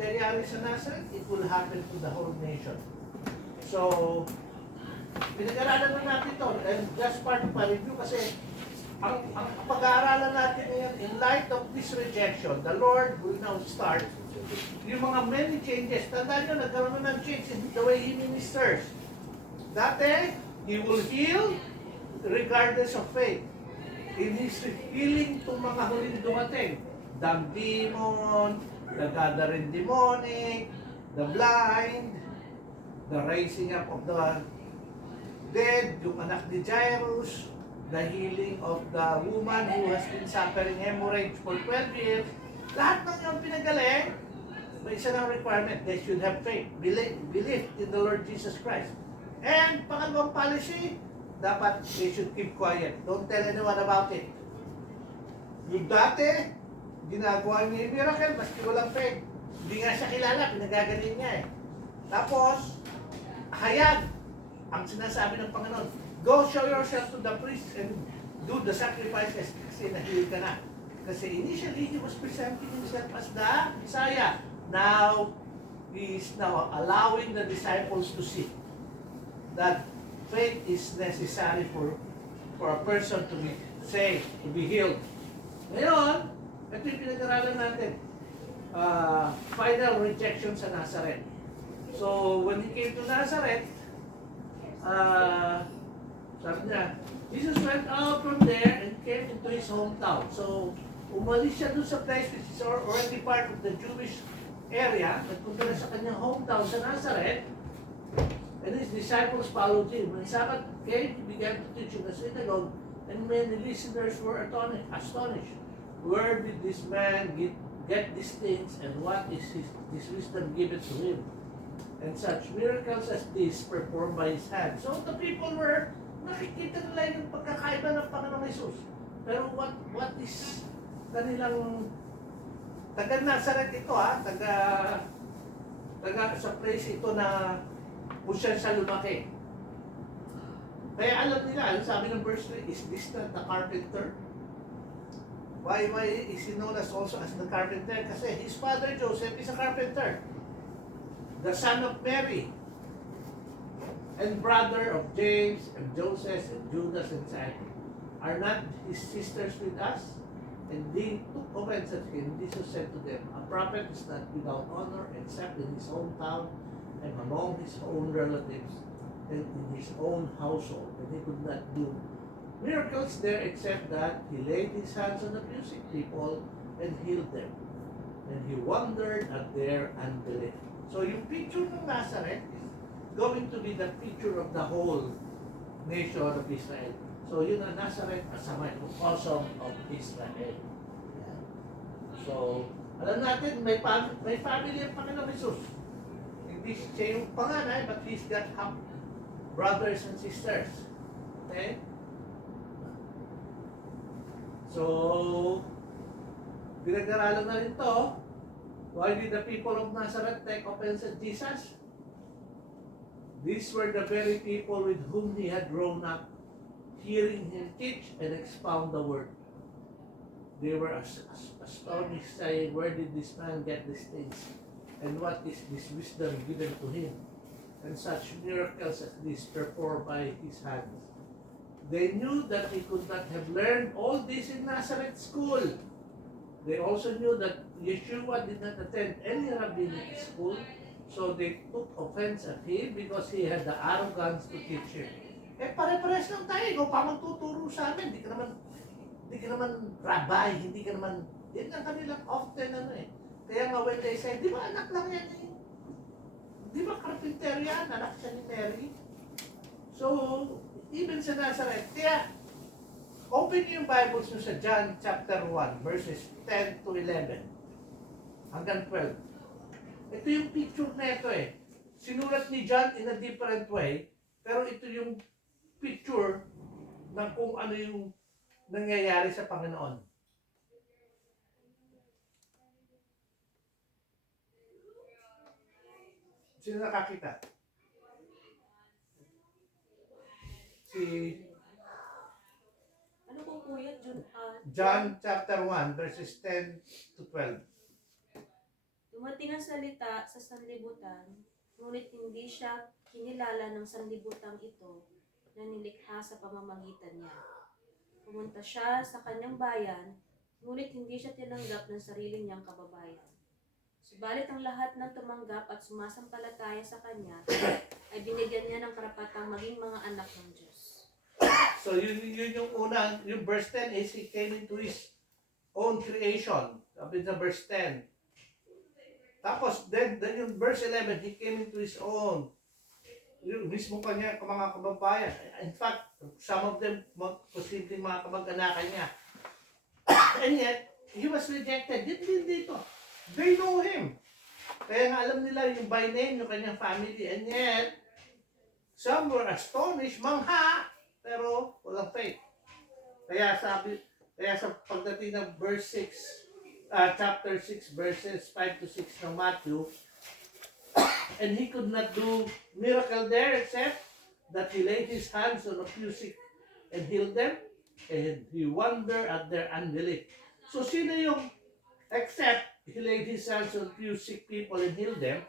mangyayari sa Nazareth, it will happen to the whole nation. So, pinag-aralan na natin ito, and just part of a review kasi ang pag-aaralan natin ngayon, in light of this rejection, the Lord will now start yung mga many changes. Tandaan nyo, nagkaroon na ng change in the way He ministers. Dati, He will heal regardless of faith. In His healing itong mga huling dumating, the demon, the gathering demonic, the blind, the raising up of the dead, yung anak ni Jairus, the healing of the woman who has been suffering hemorrhage for 12 years. Lahat ng yung pinagaling, may isa ng requirement, they should have faith, believe in the Lord Jesus Christ. And pangalawang policy, dapat they should keep quiet. Don't tell anyone about it. Yung dati, ginagawa niya yung miracle, maski walang faith. Hindi nga siya kilala, pinagagaling niya eh. Tapos, hayag ang sinasabi ng Panginoon, go show yourself to the priest and do the sacrifices kasi nahihil ka na. Kasi initially, he was presenting himself as the Messiah. Now, he is now allowing the disciples to see that faith is necessary for a person to be saved, to be healed. Ngayon, ito yung pinag-aralan natin. Final rejection sa Nazareth. So, when he came to Nazareth, sabi niya, Jesus went out from there and came into his hometown. So, umalis siya dun sa place which is already part of the Jewish area. Nagpunta na sa kanyang hometown sa Nazareth. And his disciples followed him. When Sabbath came, he began to teach in the synagogue, and many listeners were astonished. Where did this man get these things, and what is this wisdom given to him? And such miracles as this performed by his hand. So the people were, nakikita nila yung pagkakaiba ng Panginoong Jesus. Pero what is kanilang, taga Nazareth ito taga sa place ito na kung siya lumaki. Kaya alam nila, sabi ng verse 3, is this not the carpenter? Why is he known as also as the carpenter? Kasi his father Joseph is a carpenter, the son of Mary, and brother of James and Joseph and Judas and Simon. Are not his sisters with us? And they took offense at him. Jesus said to them, a prophet is not without honor except in his hometown and among his own relatives and in his own household. And he could not do miracles there except that he laid his hands on the sick people and healed them. And he wondered at their unbelief. So yung picture ng Nazareth is going to be the picture of the whole nation of Israel. So yun ang Nazareth as a microcosm of Israel. So, alam natin, may family ang Panginoong Jesus. Hindi siya yung panganay, but he's got half brothers and sisters. Okay? So, pinag-aralan na rin to. Why did the people of Nazareth take offense at Jesus? These were the very people with whom he had grown up, hearing him teach and expound the word. They were astonished, saying, where did this man get these things? And what is this wisdom given to him? And such miracles as this performed by his hands. They knew that he could not have learned all this in Nazareth school. They also knew that Yeshua did not attend any rabbinic school, so they took offense at him because he had the arrogance to teach him. Pare-pares lang tayo. Ikaw pa magtuturo sa amin. Hindi ka naman rabbi, hindi ka naman, yun ang kanilang often Kaya nga when they say, di ba anak lang yan Di ba carpenter yan, anak siya ni Mary? So, even sa Nazareth, kaya, open niyo yung Bibles nyo sa John chapter 1, verses 10 to 11, hanggang 12. Ito yung picture na ito Sinulat ni John in a different way, pero ito yung picture ng kung ano yung nangyayari sa Panginoon. Sino nakakita? Ano po kuya? John chapter 1, verses 10 to 12. Dumating ang salita sa sanlibutan, ngunit hindi siya kinilala ng sanlibutang ito na nilikha sa pamamagitan niya. Pumunta siya sa kanyang bayan, ngunit hindi siya tinanggap ng sarili niyang kababayan. Subalit ang lahat ng tumanggap at sumasampalataya sa kanya ay binigyan niya ng karapatang maging mga anak ng Diyos. So yun yung unang, yung verse 10 is he came into his own creation. Sabi sa verse 10. Tapos then yung verse 11, he came into his own. Yung mismo kanya mga kababayan. In fact, some of them posibleng mga kamag-anakan niya. And yet, he was rejected. Din dito. They know him. Kaya nga alam nila yung by name, yung kanyang family. And yet, some were astonished, mangha, pero walang faith. Kaya sa pagdating ng verse 6, chapter 6, verses 5 to 6 ng Matthew, and he could not do miracle there except that he laid his hands on a few sick and healed them, and he wondered at their unbelief. So sino yung except he laid his hands on few sick people and healed them?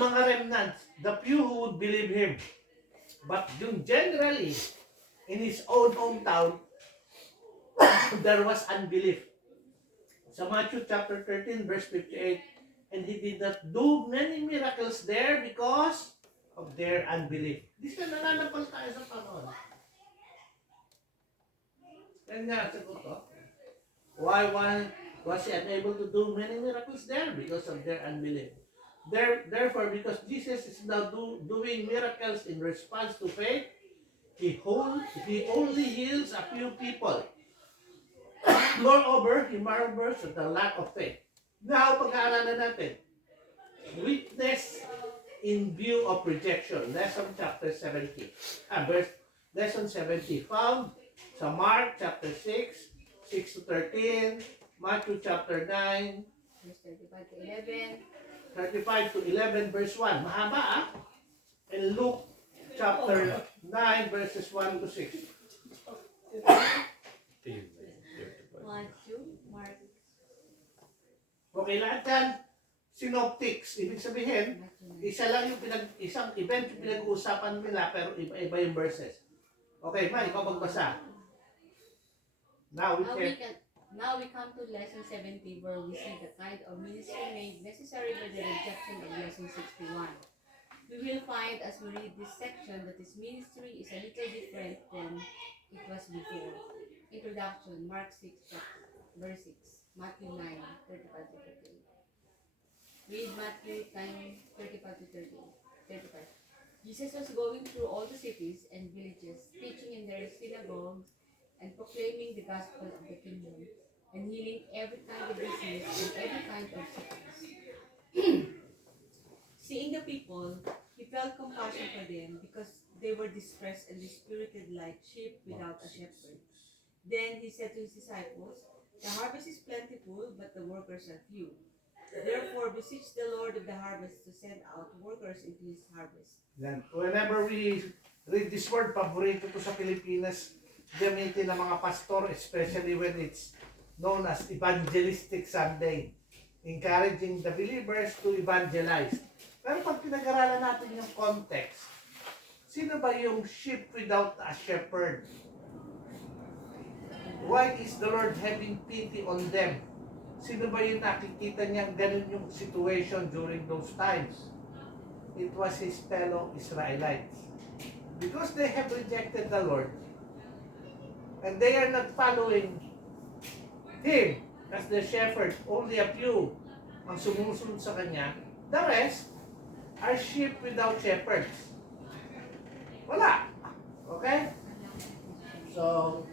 Mga remnants, the few who would believe him. But yung generally, in his own hometown, there was unbelief. Sa Matthew chapter 13, verse 58, and he did not do many miracles there because of their unbelief. Di sila nananapal tayo sa Panginoon. Yan nga, sagot ko. Why was he unable to do many miracles there? Because of their unbelief. Therefore, because Jesus is now doing miracles in response to faith, he only heals a few people. Moreover, he marvels at the lack of faith. Now, pag-aaralan natin. Weakness in view of rejection. Lesson chapter 70. Lesson 70. Found sa Mark chapter 6, 6 to 13, Matthew chapter 9, Verse 35 to 11. 35 to 11 verse 1. Mahaba ah. And Luke chapter 9 verses 1 to 6. Matthew, Mark, Okay, lahat yan, synoptics. Ibig sabihin, Matthew 9. isa lang yung isang event yung pinag-uusapan nila pero iba-iba yung verses. Okay, Ma, ikaw magbasa. Now Now we come to lesson 70 where we see the kind of ministry made necessary by the rejection of lesson 61. We will find as we read this section that his ministry is a little different than it was before. Introduction, Mark 6, verse 6, Matthew 9, 35 to 38. Read Matthew 9, 35 to 35. Jesus was going through all the cities and villages, teaching in their synagogues and proclaiming the gospel of the kingdom, and healing every kind of disease and every kind of sickness. Seeing the people, he felt compassion for them because they were distressed and dispirited like sheep without a shepherd. Then he said to his disciples, "The harvest is plentiful, but the workers are few. Therefore beseech the Lord of the harvest to send out workers into his harvest." Yan. Whenever we read this word, paborito to sa Pilipinas, gamitin ng mga pastor, especially when it's known as Evangelistic Sunday. Encouraging the believers to evangelize. Pero pag pinag-aralan natin yung context, sino ba yung sheep without a shepherd? Why is the Lord having pity on them? Sino ba yung nakikita niya ganun yung situation during those times? It was his fellow Israelites. Because they have rejected the Lord, and they are not following him as the shepherd, only a few ang sumusunod sa kanya, the rest are sheep without shepherds. Wala. Okay? So,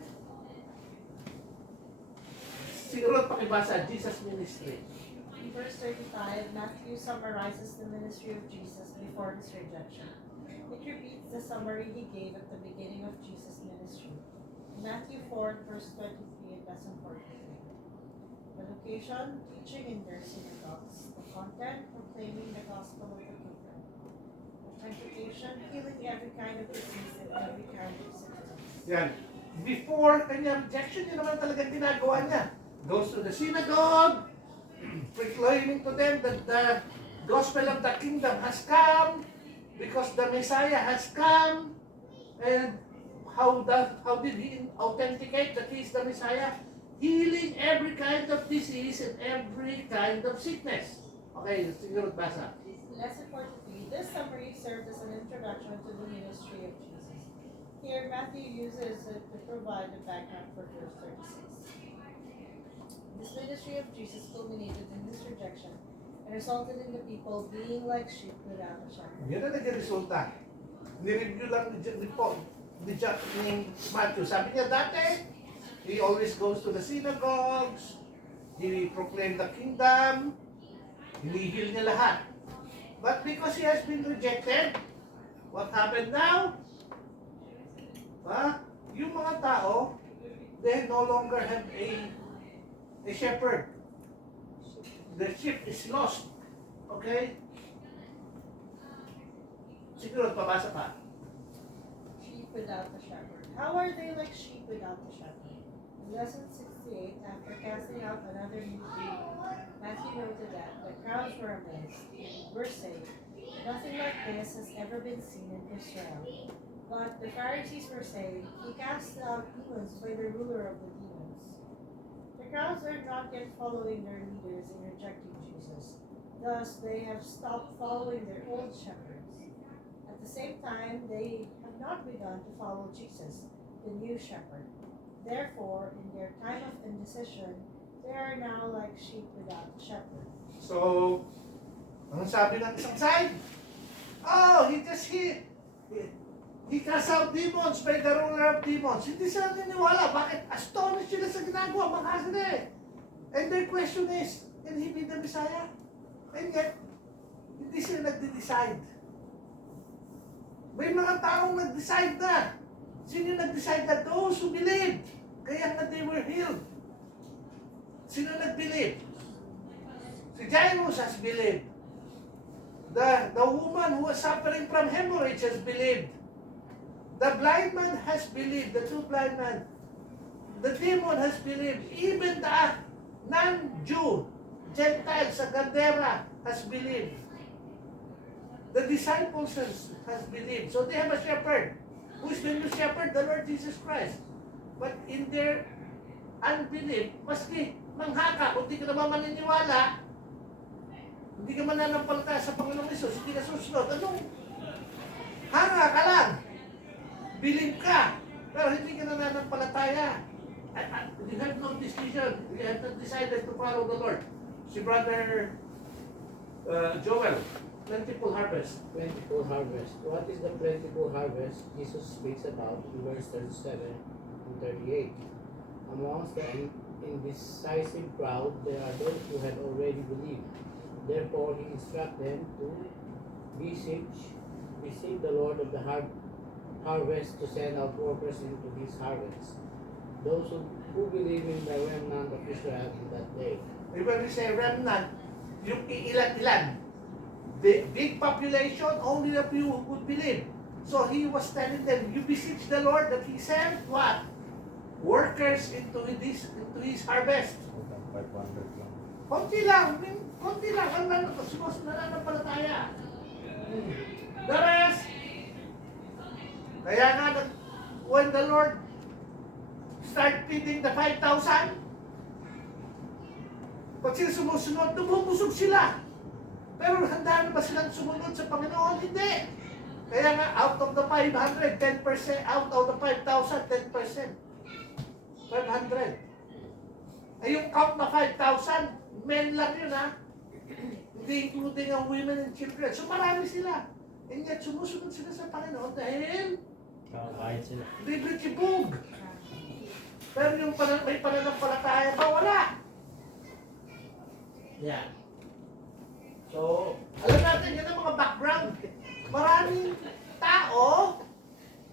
siguro pakibasa, Jesus ministry. In verse 35, Matthew summarizes the ministry of Jesus before his rejection. It repeats the summary he gave at the beginning of Jesus' ministry. Matthew 4, verse 23 and lesson 43. The location, teaching in their synagogues. The content, proclaiming the gospel of the kingdom. The transportation, healing every kind of disease and every kind of sickness. Yan. Before kanya rejection, yun naman talaga ginagawa niya. Goes to the synagogue, proclaiming to them that the gospel of the kingdom has come because the Messiah has come. And how did he authenticate that he is the Messiah? Healing every kind of disease and every kind of sickness. Okay, siguro basa. Lesson 43. This summary served as an introduction to the ministry of Jesus. Here, Matthew uses it to provide the background for verse 36. This ministry of Jesus culminated in his rejection and resulted in the people being like sheep without a shepherd. Yan na naging resulta. Nireview lang ni Matthew. Sabi niya dati, he always goes to the synagogues, he proclaimed the kingdom, hinihil niya lahat. But because he has been rejected, what happened now? Yung mga tao, they no longer have a shepherd. The sheep is lost. Okay? Siguro, pabasa pa. Sheep without a shepherd. How are they like sheep without a shepherd? In lesson 68, after casting out another new demon, Matthew noted that the crowds were amazed. Verse 8, nothing like this has ever been seen in Israel. But the Pharisees were saying, he cast out demons by the ruler of the demons. The crowds are not yet following their leaders in rejecting Jesus. Thus, they have stopped following their old shepherds. At the same time, they have not begun to follow Jesus, the new shepherd. Therefore, in their time of indecision, they are now like sheep without a shepherd. So, anong sabi ng isang side? Oh, he cast out demons by the ruler of demons. Hindi sila niniwala. Bakit? Astonished sila sa ginagawa. Baka sila eh. And their question is, can he be the Messiah? And yet, hindi sila nagde-decide. May mga taong nag-decide na. Sino yung nag-decide na? Those who believed. Kaya nga they were healed. Sino nag-believe? Si Jairus has believed. The woman who was suffering from hemorrhage has believed. The blind man has believed. The two blind men. The demon has believed. Even the non-Jew, Gentile sa Gadara has believed. The disciples has believed. So they have a shepherd. Who is the new shepherd? The Lord Jesus Christ. But in their unbelief, maski manghaka, kung di ka naman maniniwala, hindi ka mananampalataya sa Panginoong Hesus, hindi ka susunod. Anong? Hanga ka lang. Believe ka. Pero hindi ka nananampalataya. You have no decision. You have not decided to follow the Lord. Si Brother Joel, plentiful harvest. Plentiful harvest. What is the plentiful harvest Jesus speaks about in verse 37 and 38? Amongst the indecisive crowd, there are those who had already believed. Therefore, he instructs them to beseech the Lord of the harvest to send out workers into his harvest. Those who believe in the remnant of Israel in that day. When we say remnant, yung ilan-ilan. The big population, only a few would believe. So he was telling them, you beseech the Lord that he sent what? Workers into his harvest. 500 lang. Konti lang ang nananampalataya. The rest, kaya nga, when the Lord start feeding the 5,000, pag sila sumusunod, bubusog sila. Pero handa na ba silang sumunod sa Panginoon? Hindi. Kaya nga, out of the 500, 10%, out of the 5,000, 10%. 500. Ay yung count na 5,000, men lang yun ha. Hindi including ang women and children. So marami sila. And yet, sumusunod sila sa Panginoon dahil Kakakain sila. libre tibog. Pero yung may pananampalataya ba? Wala. Yan. So, alam natin, yan ang mga background. Maraming tao,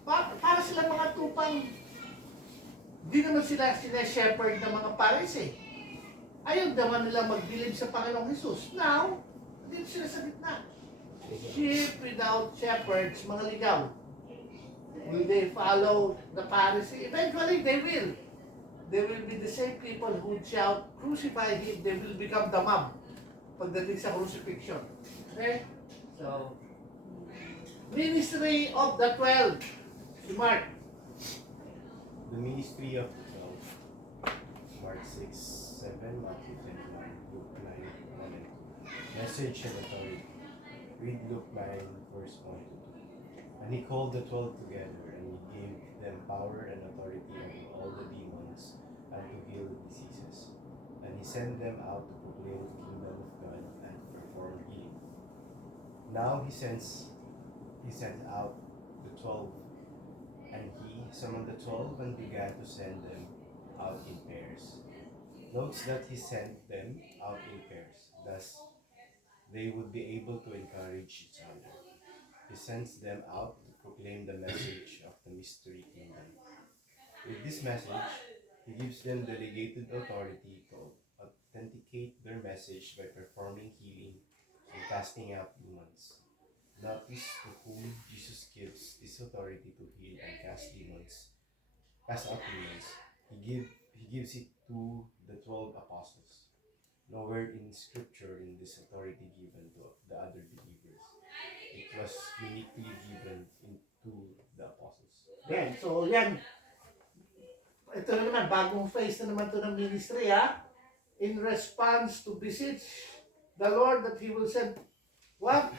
para sila mga tupang, di naman sila shepherd ng mga pares eh. Ayaw naman nila mag-believe sa Panginoong Hesus. Now, dito sila sa gitna. Sheep without shepherds, mga ligaw. Will they follow the Pharisee? Eventually, they will. they will be the same people who shout, crucify him, they will become the mob pagdating sa crucifixion. Okay? So, ministry of the 12. Si Mark. The ministry of the 12, Mark 6, 7, Matthew 10, 9, Luke 9, 11. Message and authority. Read Luke 9, verse 1 to 2. And he called the 12 together, and he gave them power and authority over all the demons, and to heal diseases. And he sent them out to proclaim the kingdom of God and perform healing. Now he sent out the 12, and he summoned the 12 and began to send them out in pairs. Notes that he sent them out in pairs, thus they would be able to encourage each other. He sends them out to proclaim the message of the mystery kingdom. With this message, he gives them delegated authority to authenticate their message by performing healing and casting out demons. Notice to whom Jesus gives this authority to heal and cast out demons. He gives it to the 12 apostles. Nowhere in scripture in this authority given to the other believers. It was uniquely given to the apostles. Yan. So, yan. Ito na naman, bagong phase na naman to ng ministry, ha? In response to beseech the Lord that He will send what?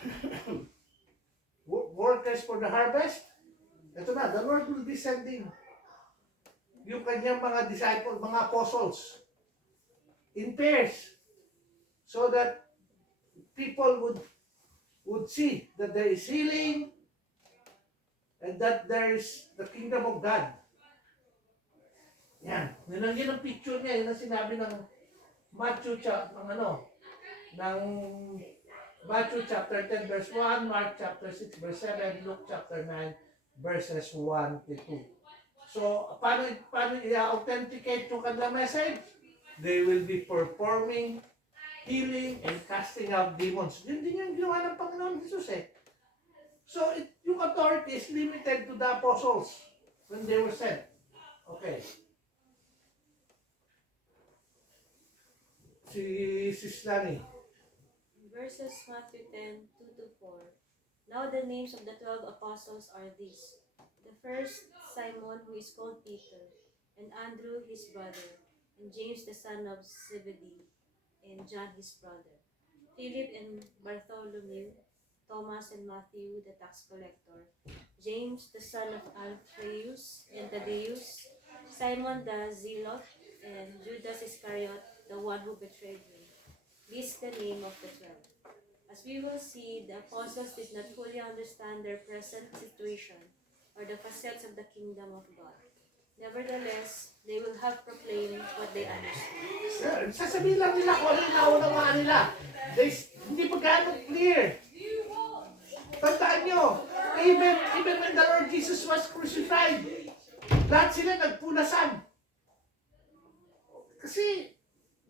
Workers for the harvest. Ito na, the Lord will be sending yung kanyang mga disciples, mga apostles in pairs so that people would see that there is healing and that there is the kingdom of God. Yan. Yun ang picture niya. Yun ang sinabi ng Matthew Matthew chapter 10 verse 1, Mark chapter 6 verse 7, Luke chapter 9 verses 1 to 2. So, paano i-authenticate yung kanilang message? They will be performing healing and casting out demons. Yun din yung ginawa ng Panginoon Jesus eh. So, yung authority is limited to the apostles when they were sent. Okay. Si Slani. Verses Matthew 10, 2 to 4. Now the names of the 12 apostles are these. The first, Simon, who is called Peter, and Andrew his brother, and James the son of Zebedee, and John his brother, Philip and Bartholomew, Thomas and Matthew the tax collector, James the son of Alphaeus and Thaddeus, Simon the Zealot, and Judas Iscariot, the one who betrayed him. This is the name of the 12. As we will see, the apostles did not fully understand their present situation or the facets of the kingdom of God. Nevertheless, they will have proclaimed what they understood. Sasabihin lang nila kung ano yung naunawaan nila. Hindi pa gano'ng clear. Tandaan nyo, even when the Lord Jesus was crucified, lahat sila nagpunasan. Kasi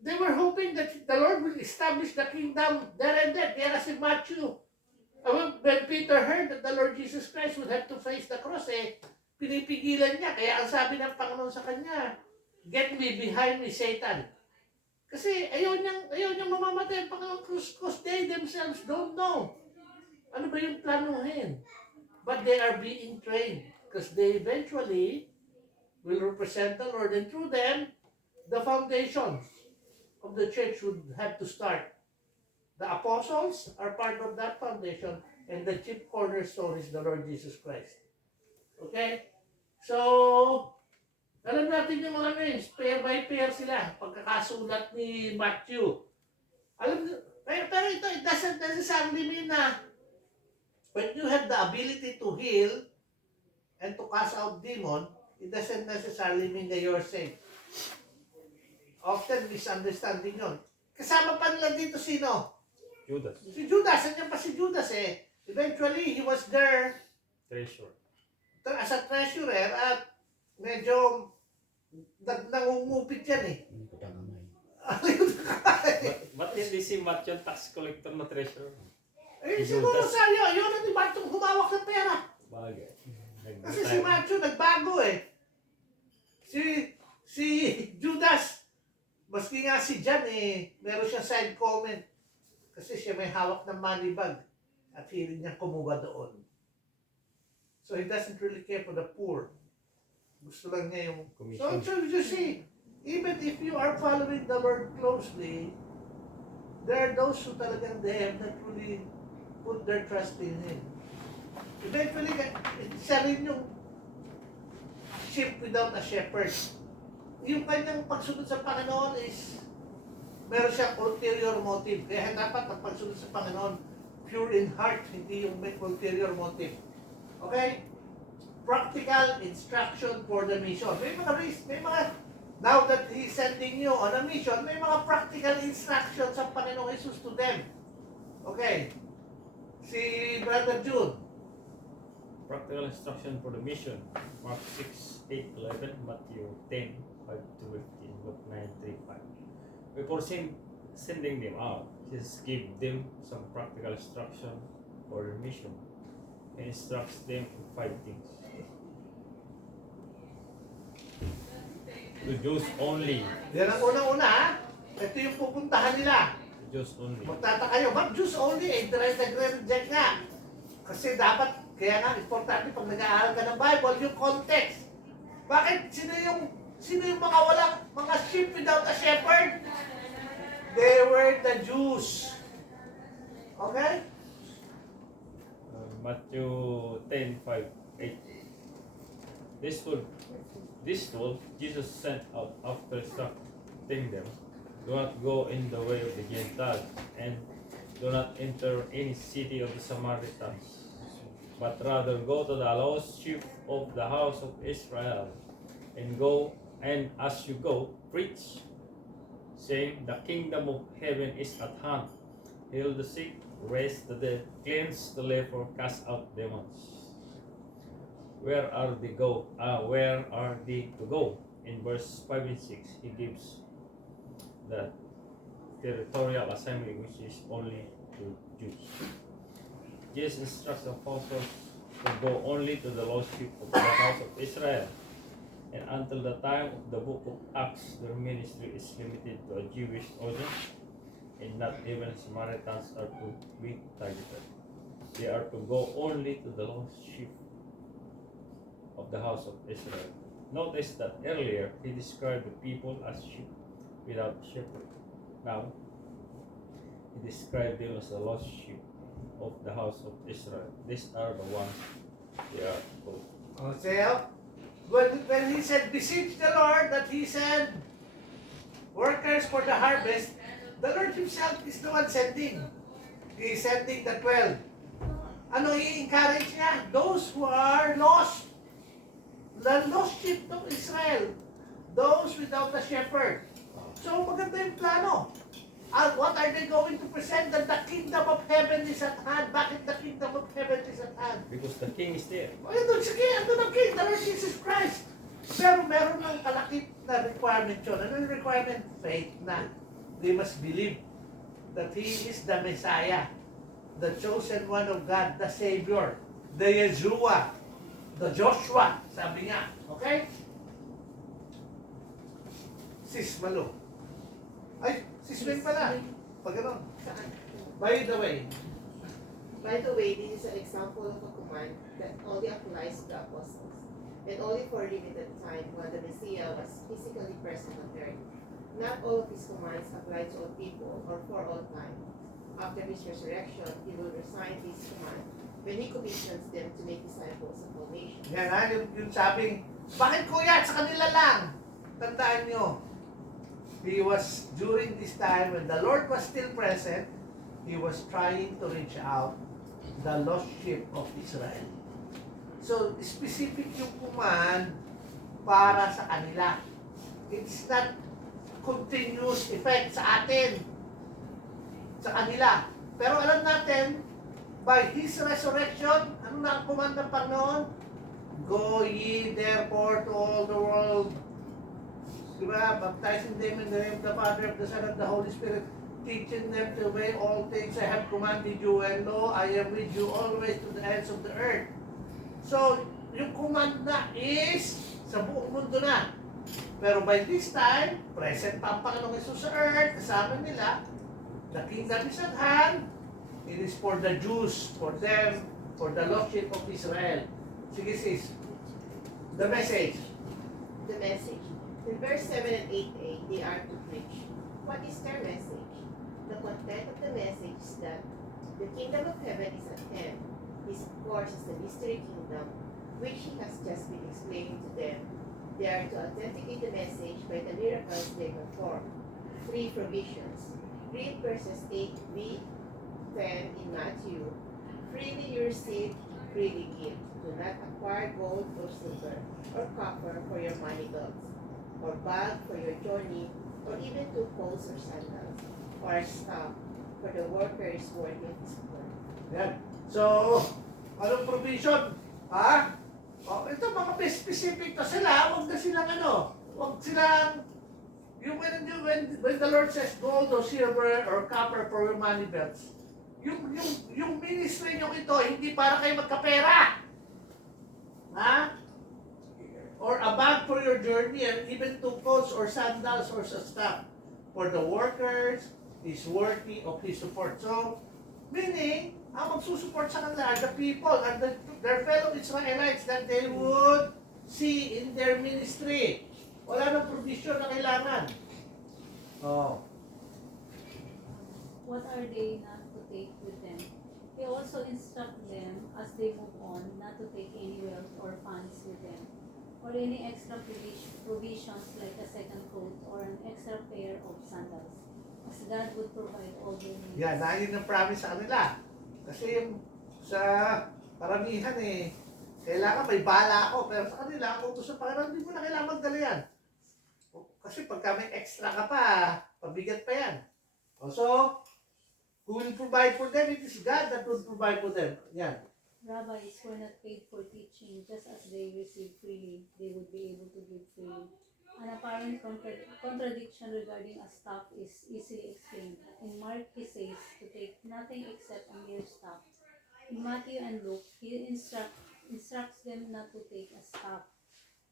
they were hoping that the Lord will establish the kingdom there and then. Kaya kasi Matthew, when Peter heard that the Lord Jesus Christ would have to face the cross, pinipigilan niya. Kaya ang sabi ng Panginoon sa kanya, get me behind me, Satan. Kasi ayaw niyang mamamatay ang Panginoon because they themselves don't know. Ano ba yung planuhin? But they are being trained because they eventually will represent the Lord, and through them, the foundations of the church would have to start. The apostles are part of that foundation, and the chief cornerstone is the Lord Jesus Christ. Okay? So, alam natin yung mga names, pair by pair sila, pagkakasulat ni Matthew. Pero ito, it doesn't necessarily mean na when you have the ability to heal and to cast out demon, it doesn't necessarily mean that you're saved. Often misunderstanding yun. Kasama pa nila dito sino? Judas. Si Judas. Nandiyan pa si Judas eh. Eventually, he was there Treasure. as a treasurer at medyo nangungupit yan eh. Ba't hindi si Matthew tax collector na treasure? Siguro sa'yo, yun ang Matthew humawak ng pera. Bagay. Kasi si Matthew nagbago eh. Si Judas, maski nga si John meron siya side comment. Kasi siya may hawak ng money bag at hiling niya kumuha doon. So he doesn't really care for the poor. Gusto lang niya yung... Commission. So you see, even if you are following the Lord closely, there are those who talagang they have not really put their trust in Him. Eventually, siya rin yung sheep without a shepherd. Yung kanyang pagsunod sa Panginoon is meron siyang ulterior motive. Kaya dapat ang pagsunod sa Panginoon pure in heart, hindi yung may ulterior motive. Okay? Practical instruction for the mission. May mga now that He's sending you on a mission, may mga practical instructions sa Panginoong Jesus to them. Okay? Si Brother Jude. Practical instruction for the mission. Mark 6, 8, 11, Matthew 10, 5 to 15, Luke 9, 3, 5. Before sending them out, Jesus gave them some practical instruction for the mission. He instructs them in 5 things. To Jews only. Yan ang unang-una, ha? Ito yung pupuntahan nila. To Jews only. Magtataka kayo, ba't Jews only? Nagre-reject nga. Kasi dapat, kaya nga, importante pag nag-aaral ka ng Bible, yung context. Bakit? Sino yung mga sheep without a shepherd? They were the Jews. Okay? Matthew 10, 5, 8. This told Jesus sent out after instructing them, do not go in the way of the Gentiles, and do not enter any city of the Samaritans, but rather go to the lost sheep of the house of Israel, and as you go, preach, saying, the kingdom of heaven is at hand. Heal the sick, raise the dead, cleanse the leper, cast out demons. Where are they to go? In verse 5 and 6, he gives the territorial assembly, which is only to Jews. Jesus instructs the apostles to go only to the lost sheep of the house of Israel. And until the time of the book of Acts, their ministry is limited to a Jewish audience, and not even Samaritans are to be targeted. They are to go only to the lost sheep of the house of Israel. Notice that earlier he described the people as sheep without shepherd. Now he described them as the lost sheep of the house of Israel. These are the ones they are called. When he said, beseech the Lord that He send workers for the harvest, the Lord Himself is the one sending. He is sending the 12. Ano i-encourage niya? Those who are lost. The lost sheep of Israel. Those without a shepherd. So maganda yung plano. What are they going to present? That the kingdom of heaven is at hand. Bakit the kingdom of heaven is at hand? Because the king is there. Ito ang king, the Lord Jesus Christ. Pero meron ng kalakip na requirement yun. Ano yung requirement? Faith na. They must believe that He is the Messiah, the chosen one of God, the Savior, the Yeshua, the Joshua, sabi nga. Okay? Sis Malo. Ay, sis Weng pala. Pag ano. By the way, this is an example of a command that only applies to the apostles, and only for a limited time while the Messiah was physically present on earth. Not all of His commands apply to all people or for all time. After His resurrection, He will resign His command when He commissions them to make disciples of all nations. yan ha, yung sabing, bakit kuya, sa kanila lang? Tandaan nyo, He was, during this time when the Lord was still present, He was trying to reach out the lost sheep of Israel. So, specific yung command para sa kanila. It's not continuous effect sa atin, sa kanila. Pero alam natin, by His resurrection, ano na ang command ng Panginoon? Go ye therefore to all the world. Diba? Baptizing them in the name of the Father, of the Son, and the Holy Spirit, teaching them to obey all things I have commanded you, and lo, I am with you always to the ends of the earth. So, yung command na is sa buong mundo na. Pero by this time, present pa ang Panginoong Jesus sa earth, kasama nila, the kingdom is at hand, it is for the Jews, for them, for the lost sheep of Israel. Sige sis, the message. The message. In verse 7 and 8a, they are to preach. What is their message? The content of the message is that the kingdom of heaven is at hand. This, of course, is the mystery kingdom, which he has just been explaining to them. They are to authenticate the message by the miracles they perform. 3 provisions. Read verses 8b, 10 in Matthew. Freely you receive, freely give. Do not acquire gold or silver or copper for your money belts, or bag for your journey, or even 2 coats or sandals, or a staff, for the worker is worthy of his work. Yan. So, anong provision? Ha? O, ito mga specific to sila, huwag na silang huwag silang, when the Lord says gold or silver or copper for your money belts, yung ministry nyo ito, hindi para kayo magkapera. Ha? Or a bag for your journey, and even 2 coats or sandals or sa staff. For the workers is worthy of his support. So, meaning, ang magsusupport sa kanila are the people, are their fellow Israelites that they would see in their ministry. Wala nang provision na kailangan. Oh. What are they not to take with them? He also instruct them as they move on not to take any wealth or funds with them, or any extra provisions like a second coat or an extra pair of sandals, as God would provide all their needs. Yan, yun ang promise sa kanila. Kasi yung sa paramihan kailangan may bala ako, pero sa kanila, kung gusto pa rin, hindi mo na kailangan magdala yan. Kasi pagka may extra ka pa, pabigat pa yan. So, who will provide for them? It is God that will provide for them. Yan. Rabbis were not paid for teaching, just as they received freely, they would be able to give freely. An apparent contradiction regarding a staff is easily explained. In Mark, he says to take nothing except a mere staff. In Matthew and Luke, he instructs them not to take a staff.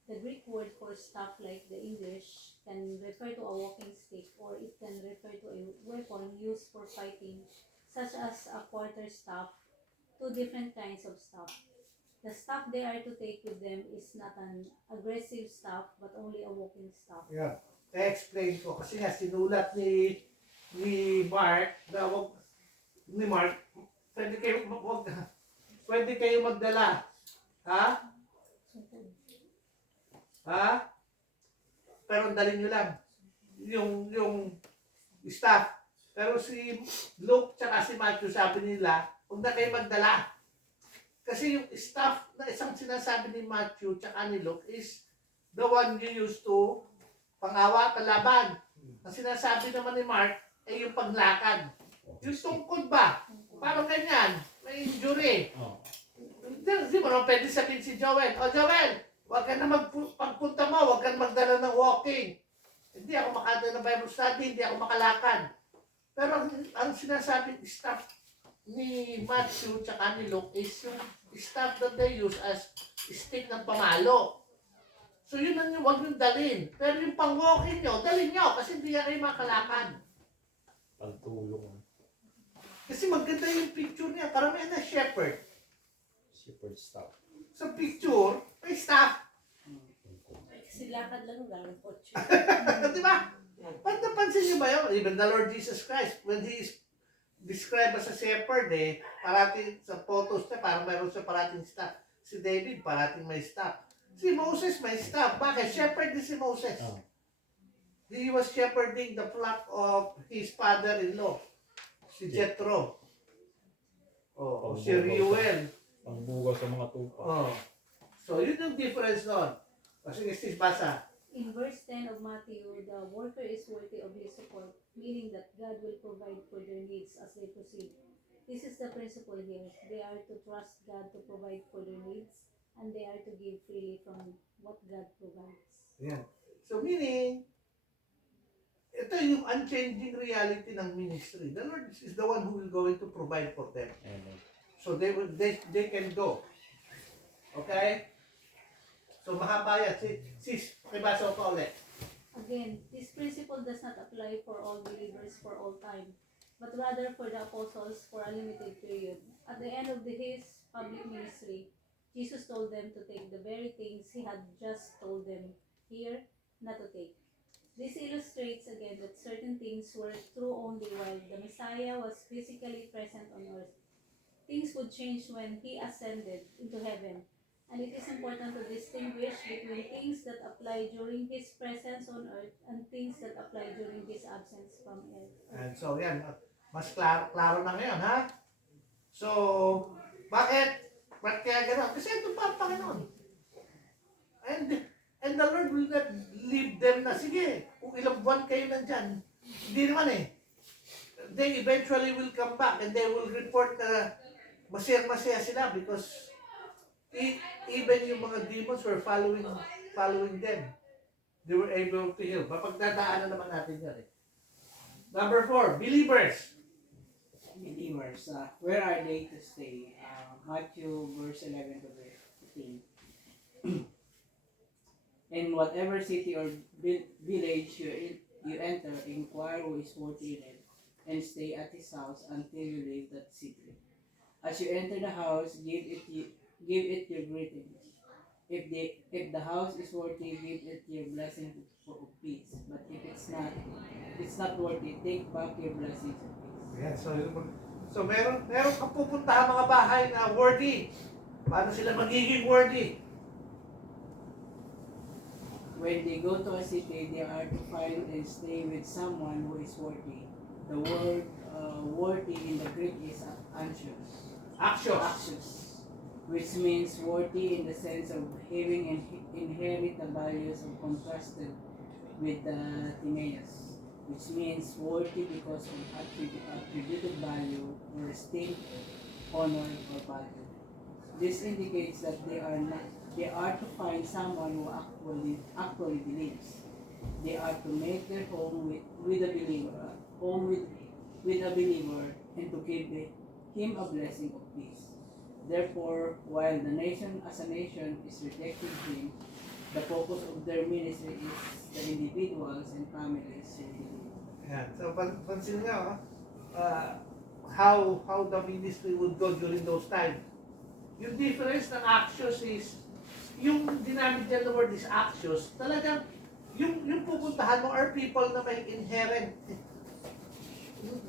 The Greek word for staff, like the English, can refer to a walking stick, or it can refer to a weapon used for fighting, such as a quarterstaff. 2 different kinds of staff. The staff they are to take with them is not an aggressive staff, but only a walking staff. Yeah. I-explain ko. Kasi nga, sinulat ni Mark, pwede kayo magdala. Ha? Ha? Pero dalhin nyo lang. Yung staff. Pero si Luke tsaka si Matthew, sabi nila, huwag na kayo magdala. Kasi yung staff na isang sinasabi ni Matthew tsaka ni Luke is the one you used to pangawat, laban. Ang sinasabi naman ni Mark ay yung paglakad. Yung tungkod ba? Parang ganyan. May injury. Di mo naman pwede sabihin si Joel, Joel, huwag ka na pagpunta mo, huwag ka na magdala ng walking. Hindi ako makadala ng Bible study, hindi ako makalakad. Pero ang sinasabi ni staff ni Matthew tsaka ni Luke is yung stuff that they use as stick ng pamalo. So yun ang huwag nyo dalhin. Pero yung pang-walking nyo, dalhin nyo kasi hindi kayo makalakad. Pagtulong. Kasi maganda yung picture niya. Karamihan na shepherd. Shepherd staff. Sa picture, may staff. Kasi lakad lang galing kotse. Di ba? Pag napansin nyo ba yun? Even the Lord Jesus Christ, when He is described as a shepherd, parating sa photos niya, parang mayroon siya parating staff. Si David, parating may staff. Si Moses, may staff. Bakit? Shepherd din si Moses. He was shepherding the flock of his father-in-law. Si Jethro. Si Reuel. Pangbuga sa mga tupa. So, yun yung difference nun. Kasi sis, basa. In verse 10 of Matthew, the worker is worthy of his support, meaning that God will provide for their needs as they proceed. This is the principle here. They are to trust God to provide for their needs, and they are to give freely from what God provides. Yan. So meaning, ito yung unchanging reality ng ministry. The Lord is the one who will going to provide for them. Amen. So they can go. Okay? So mahaba yan. Sis, pakibasa ko ulit. Again, this principle does not apply for all believers for all time, but rather for the apostles for a limited period. At the end of his public ministry, Jesus told them to take the very things he had just told them here not to take. This illustrates again that certain things were true only while the Messiah was physically present on earth. Things would change when he ascended into heaven, and it is important to distinguish between things that apply during his presence on earth and things that apply during his absence from earth. And so yan, mas klaro na ngayon, ha? So, bakit? Ba't kaya gano'n? Kasi ito pa ang Panginoon. And the Lord will not leave them na, sige, kung ilang buwan kayo nandyan. Hindi naman eh. They eventually will come back and they will report na masaya sila because even yung mga demons were following them. They were able to heal. Mapagdadaanan naman natin yan eh. Number 4, believers. Believers, where are they to stay? Matthew verse 11 to verse 15. In whatever city or village you enter, inquire who is worthy in it, and stay at his house until you leave that city. As you enter the house, give it your greetings. If the house is worthy, give it your blessing of peace. But if it's not worthy, take back your blessings of peace. Yan, so meron kang pupuntahan mga bahay na worthy. Paano sila magiging worthy? When they go to a city, they are to find and stay with someone who is worthy. The word worthy in the Greek is axios, which means worthy in the sense of having inherent values of contrasted with the Timaeus, which means worthy because of attributed value or esteem, honor, or value. This indicates that they are to find someone who actually believes. They are to make their home with a believer, and to give him a blessing of peace. Therefore, while the nation as a nation is rejecting him, the focus of their ministry is the individuals and families who believe. Yan. So pansin nyo, how the ministry would go during those times. Yung difference ng axios is, yung ginamit dyan the word is axios, talagang yung pupuntahan mo are people na may inherent,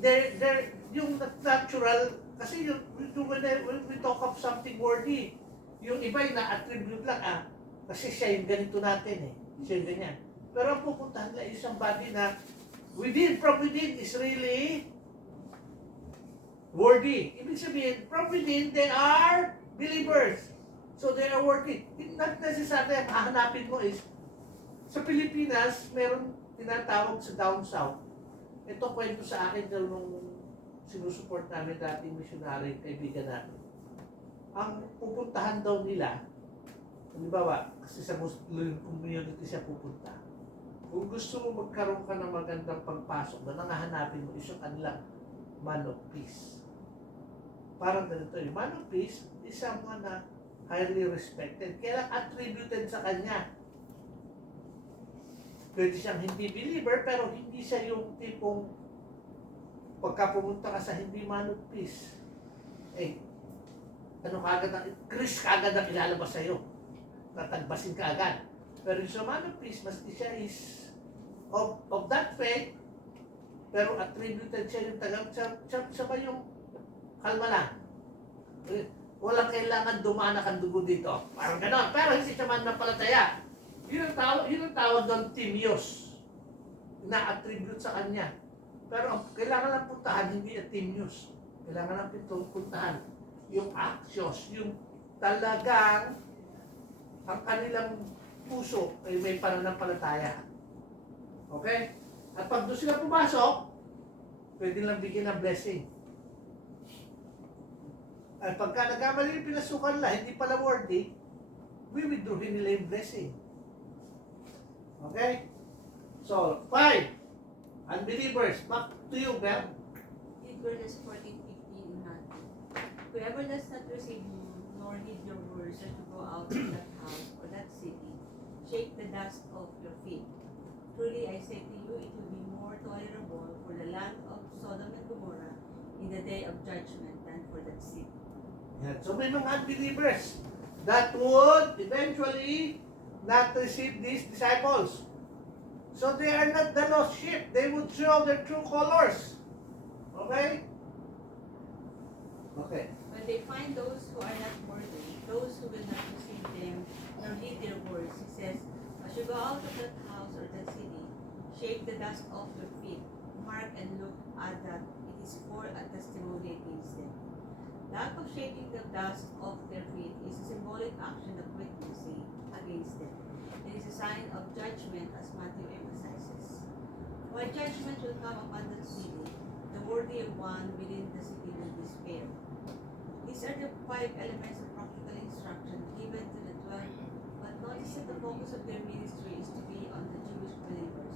they're yung natural, kasi when we talk of something worthy, yung iba yung na-attribute lang, kasi siya yung ganito natin eh, siya yung ganyan. Pero ang pupuntahan nila is somebody na from within is really worthy. Ibig sabihin, from within, they are believers. So they are worthy. Not necessarily ang hahanapin mo is, sa Pilipinas, meron tinatawag sa down south. Ito kwento sa akin nung sinusuport namin dating missionary kaibigan natin. Ang pupuntahan daw nila, halimbawa, kasi sa Muslim community siya pupunta. Kung gusto mo magkaroon ka ng magandang pagpasok na nangahanapin mo is yung kanilang man of peace. Parang ganito yung man of peace is someone na highly respected. Kaya lang attributed sa kanya. Pwede siyang hindi believer pero hindi siya yung tipong pagka pumunta ka sa hindi man of peace. Chris kagad ang ilalabas sa'yo. Tatagbasin ka agad. Pero yung sa man of peace, mas siya is of that faith, pero attributed siya yung siya ba yung kalma lang. Walang kailangan dumana kang dugo dito. Parang gano'n. Pero hindi siya mananampalataya. Yun ang tawag doon, Timios. Na-attribute sa kanya. Pero ang kailangan lang puntahan, hindi ang Timios. Kailangan lang puntahan yung axios, yung talagang ang kanilang puso ay may pananampalataya. Okay? At pag doon sila pumasok, pwede lang bigyan ng blessing. At pagka nagkamali yung pinasukan nila, hindi pala worthy, withdrawin nila yung blessing. Okay? So, 5. Unbelievers. Back to you, Bel. Read verses 14-15 in Matthew. Whoever does not receive you, nor heed your words, as you go out of that house or that city, shake the dust off your feet. Truly I say to you, it will be more tolerable for the land of Sodom and Gomorrah in the day of judgment than for that city. Yan. So may mga unbelievers that would eventually not receive these disciples. So they are not the lost sheep. They would show their true colors. Okay? Okay. When they find those who are not worthy, those who will not receive them nor heed their words, he says, as you go out of that house or that city, shake the dust off your feet, mark and look at that it is for a testimony against them. The act of shaking the dust off their feet is a symbolic action of witnessing against them. It is a sign of judgment, as Matthew emphasizes. While judgment will come upon that city, the worthy of one within the city will be spared. These are the 5 elements of practical instruction given to the 12, but notice that the focus of their ministry is to be on the Jewish believers,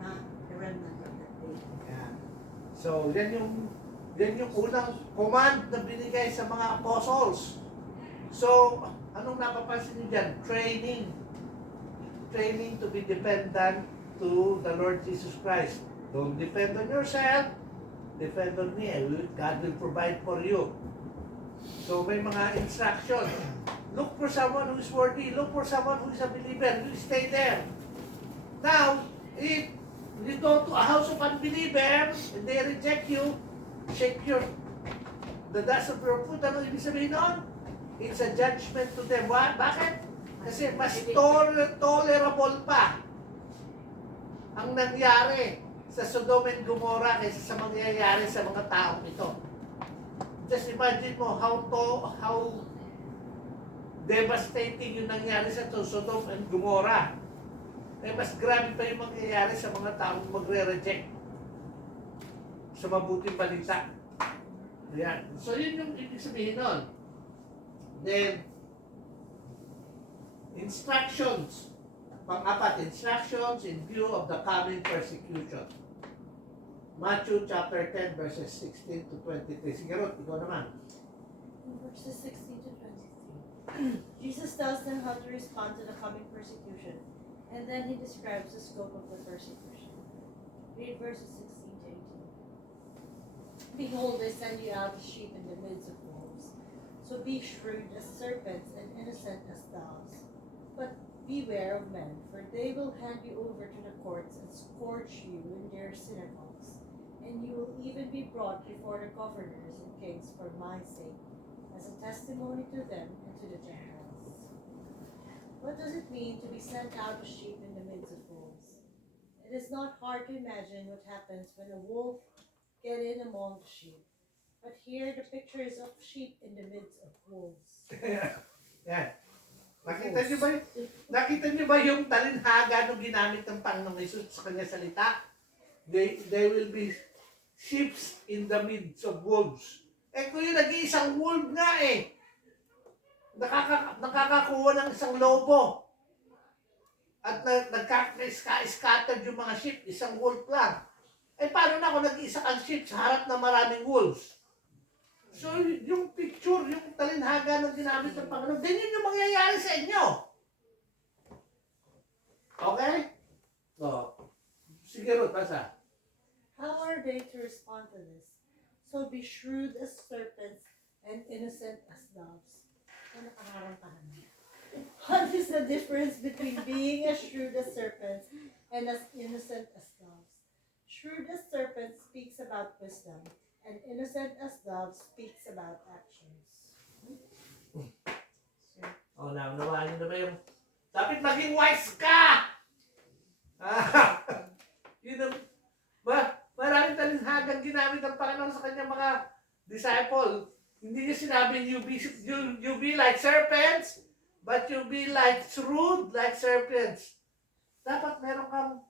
not the remnant of that day. Yan. So, yan yung unang command na binigay sa mga apostles. So, anong napapansin niyo dyan? Training. Training to be dependent to the Lord Jesus Christ. Don't depend on yourself. Depend on me. God will provide for you. So, may mga instructions. Look for someone who is worthy. Look for someone who is a believer. You stay there. Now, if you go to a house of unbelievers and they reject you, shake the dust of your foot. Ano ibig sabihin nun? It's a judgment to them. Bakit? Kasi mas tolerable pa ang nangyari sa Sodom and Gomorrah kaysa sa mangyayari sa mga taong ito. Just imagine mo how devastating yung nangyari sa Sodom and Gomorrah. Eh, mas grabe pa yung mangyayari sa mga taong magre-reject sa mabuting balita. Ayan. So, yun yung ibig sabihin nun. Then, instructions. Pang-apat, instructions in view of the coming persecution. Matthew chapter 10 verses 16 to 23. Sige, Ruth, ikaw naman. In verses 16 to 23, Jesus tells them how to respond to the coming persecution, and then he describes the scope of the persecution. Read verses 16 to 18. Behold, I send you out as sheep in the midst of wolves. So be shrewd as serpents and innocent as doves. But beware of men, for they will hand you over to the courts and scourge you in their synagogues. And you will even be brought before the governors and kings for my sake, as a testimony to them and to the Gentiles. What does it mean to be sent out as sheep in the midst of wolves? It is not hard to imagine what happens when a wolf gets in among the sheep. But here the picture is of sheep in the midst of wolves. Yan. Nakita niyo ba yung talinhaga nung ginamit ng Panginoong Hesus sa kanya salita? They will be sheep in the midst of wolves. Eh kung yung nag-iisang wolf nga eh. Nakakakuha ng isang lobo. At nagka-scattered yung mga sheep, isang wolf lang. Eh paano na kung nag-iisa kang sheep sa harap ng maraming wolves? So yung picture, yung talinhaga ng ginamit ng Panginoon, ganyan yung mangyayari sa inyo. Okay? So, sige Ruth, basa. How are they to respond to this? So be shrewd as serpents and innocent as doves. Ano nakaharang-tahan niya? What is the difference between being as shrewd as serpents and as innocent as doves? Shrewd as serpents speaks about wisdom, and innocent as doves speaks about actions. Oh, naunawaan niyo na ba yung dapat maging wise ka! Yun ang maraming talinhagang ginamit ng Panginoon sa kanyang mga disciple. Hindi niya sinabi, you be like serpents, but you be like shrewd like serpents. Dapat meron kang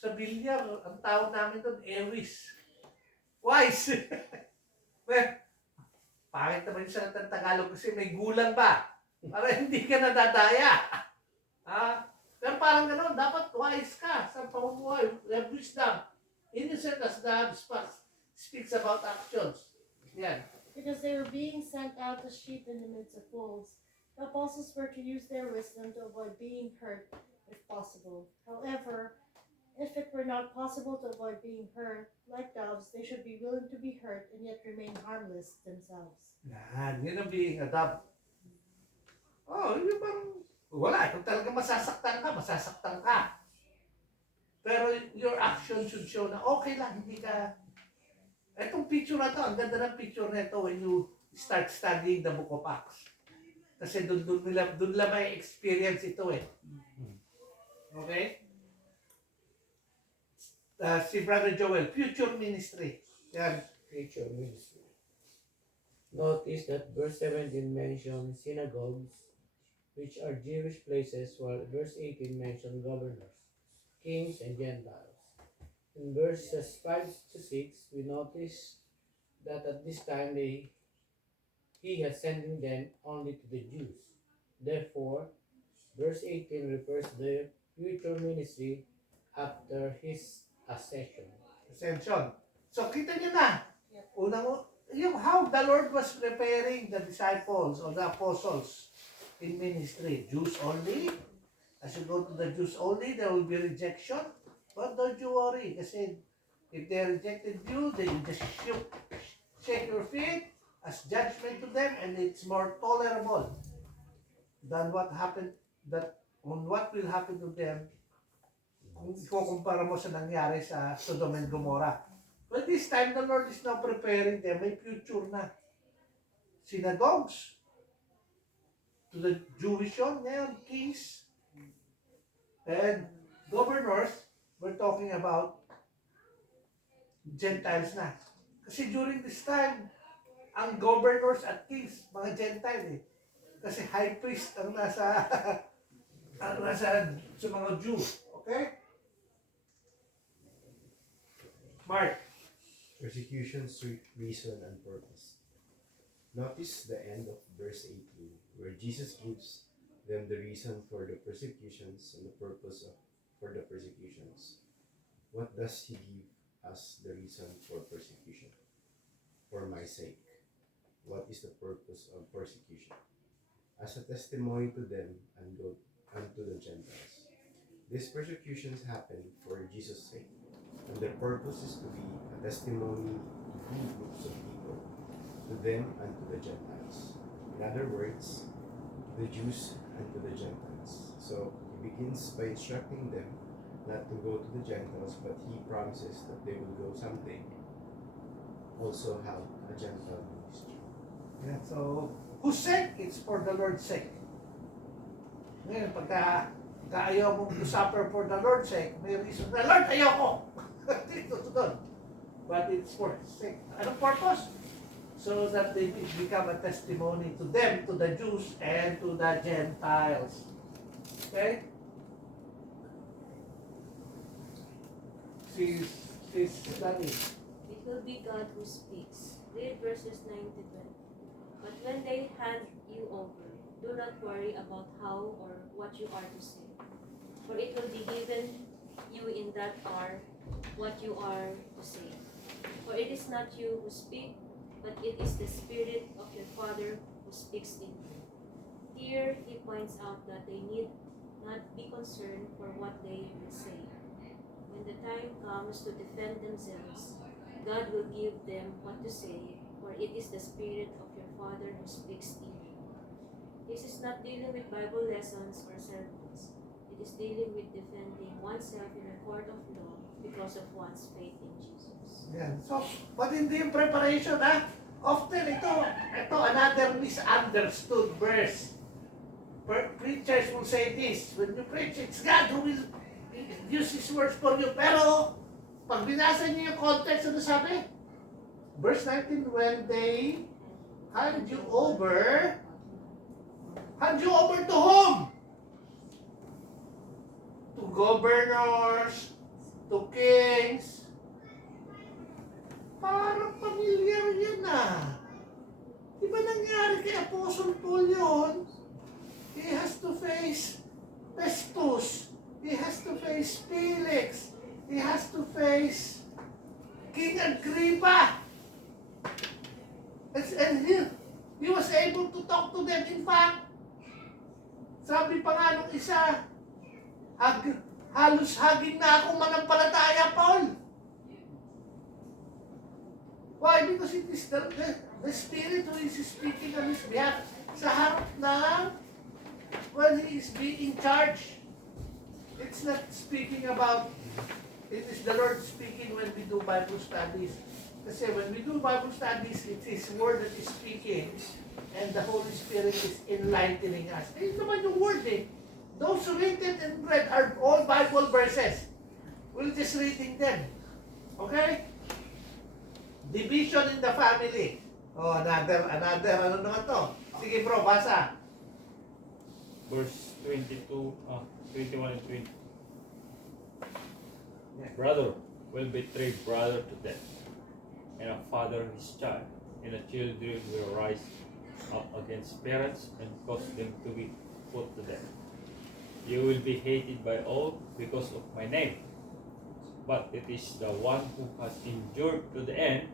sa bilyar, ang tawag namin doon, ewis. Wise. Pangit naman yung salitang Tagalog kasi may gulang ba? Para hindi ka nadadaya. Pero parang gano'n, dapat wise ka sa pamumuhay. Have wisdom. Innocent as doves speaks about actions. Yan. Because they were being sent out as sheep in the midst of wolves, the apostles were to use their wisdom to avoid being hurt if possible. However, If it were not possible to avoid being hurt, like doves, they should be willing to be hurt and yet remain harmless themselves. Yan, yun ang being a dove. Oh, yun bang, wala, kung talaga masasaktan ka. Pero your action should show na okay lang, hindi ka. Etong picture na to, ang ganda ng picture na ito when you start studying the Book of Acts. Kasi doon nila may experience ito eh. Okay? Si Brother Joel, future ministry. Yan. Future ministry. Notice that verse 17 mentions synagogues, which are Jewish places, while verse 18 mentions governors, kings, and Gentiles. In verses 5 to 6, we notice that at this time he has sending them only to the Jews. Therefore, verse 18 refers to the future ministry after his ascension. So kita niyo na. Yung how the Lord was preparing the disciples or the apostles in ministry. Jews only. As you go to the Jews only, there will be rejection. But don't you worry, kasi if they rejected you, then you just shake your feet as judgment to them, and it's more tolerable than what will happen to them kung ikukumpara mo sa nangyari sa Sodom and Gomorrah. Well, this time the Lord is now preparing them, may future na. Synagogues, to the Jewish yun, ngayon, kings, and governors, we're talking about Gentiles na. Kasi during this time, ang governors at kings, mga Gentile eh. Kasi high priest ang nasa sa mga Jew. Okay? Mark. Persecution's reason and purpose. Notice the end of verse 18, where Jesus gives them the reason for the persecutions and the purpose for the persecutions. What does he give us the reason for persecution? For my sake. What is the purpose of persecution? As a testimony to them and unto the Gentiles. These persecutions happen for Jesus' sake, and their purpose is to be a testimony to two groups of people, to them and to the Gentiles. In other words, the Jews and to the Gentiles. So he begins by instructing them not to go to the Gentiles, but he promises that they will go someday also have a Gentile ministry. Yeah, so, whose sake? It's for the Lord's sake. Ngayon, pagka ayaw mong to suffer for the Lord's sake, may reason na, Lord, ayaw ko. Dito to doon. But it's for His sake. Anong purpose? So that they become a testimony to them, to the Jews, and to the Gentiles. Okay? She's studying. It will be God who speaks. Read verses 9 to 12. But when they hand you over, do not worry about how or what you are to say. For it will be given you in that hour what you are to say. For it is not you who speak, but it is the Spirit of your Father who speaks in you. Here he points out that they need not be concerned for what they will say. When the time comes to defend themselves, God will give them what to say, for it is the Spirit of your Father who speaks in you. This is not dealing with Bible lessons or sermons. It is dealing with defending oneself in a court of law because of one's faith in Jesus. Yan. So, matindi yung preparation, ha? Often ito another misunderstood verse. Preachers will say this, when you preach, it's God who will use His words for you. Pero, pag binasa niyo yung context, ano sabi? Verse 19, when they hand you over to whom? To governors, to kings. Parang familiar yan ah. Di ba nangyari kay Apostle Paul yun? He has to face Festus. He has to face Felix. He has to face King Agrippa. And he was able to talk to them. In fact, sabi pa nga nung isa, Halos haging na ako manampalataya, Paul. Why? Because it is the Spirit who is speaking on his behalf sa harap ng when he is being charged. It's not speaking about, it is the Lord speaking when we do Bible studies. Kasi when we do Bible studies, it's His Word that is speaking and the Holy Spirit is enlightening us. Ayun naman yung Word eh. Those written and read are all Bible verses. We're just reading them. Okay? Division in the family. Oh, another, ano naman to? Sige bro, basa. Verse 21 and 20. Yeah. Brother will betray brother to death, and a father his child, and the children will rise up against parents and cause them to be put to death. You will be hated by all because of my name, but it is the one who has endured to the end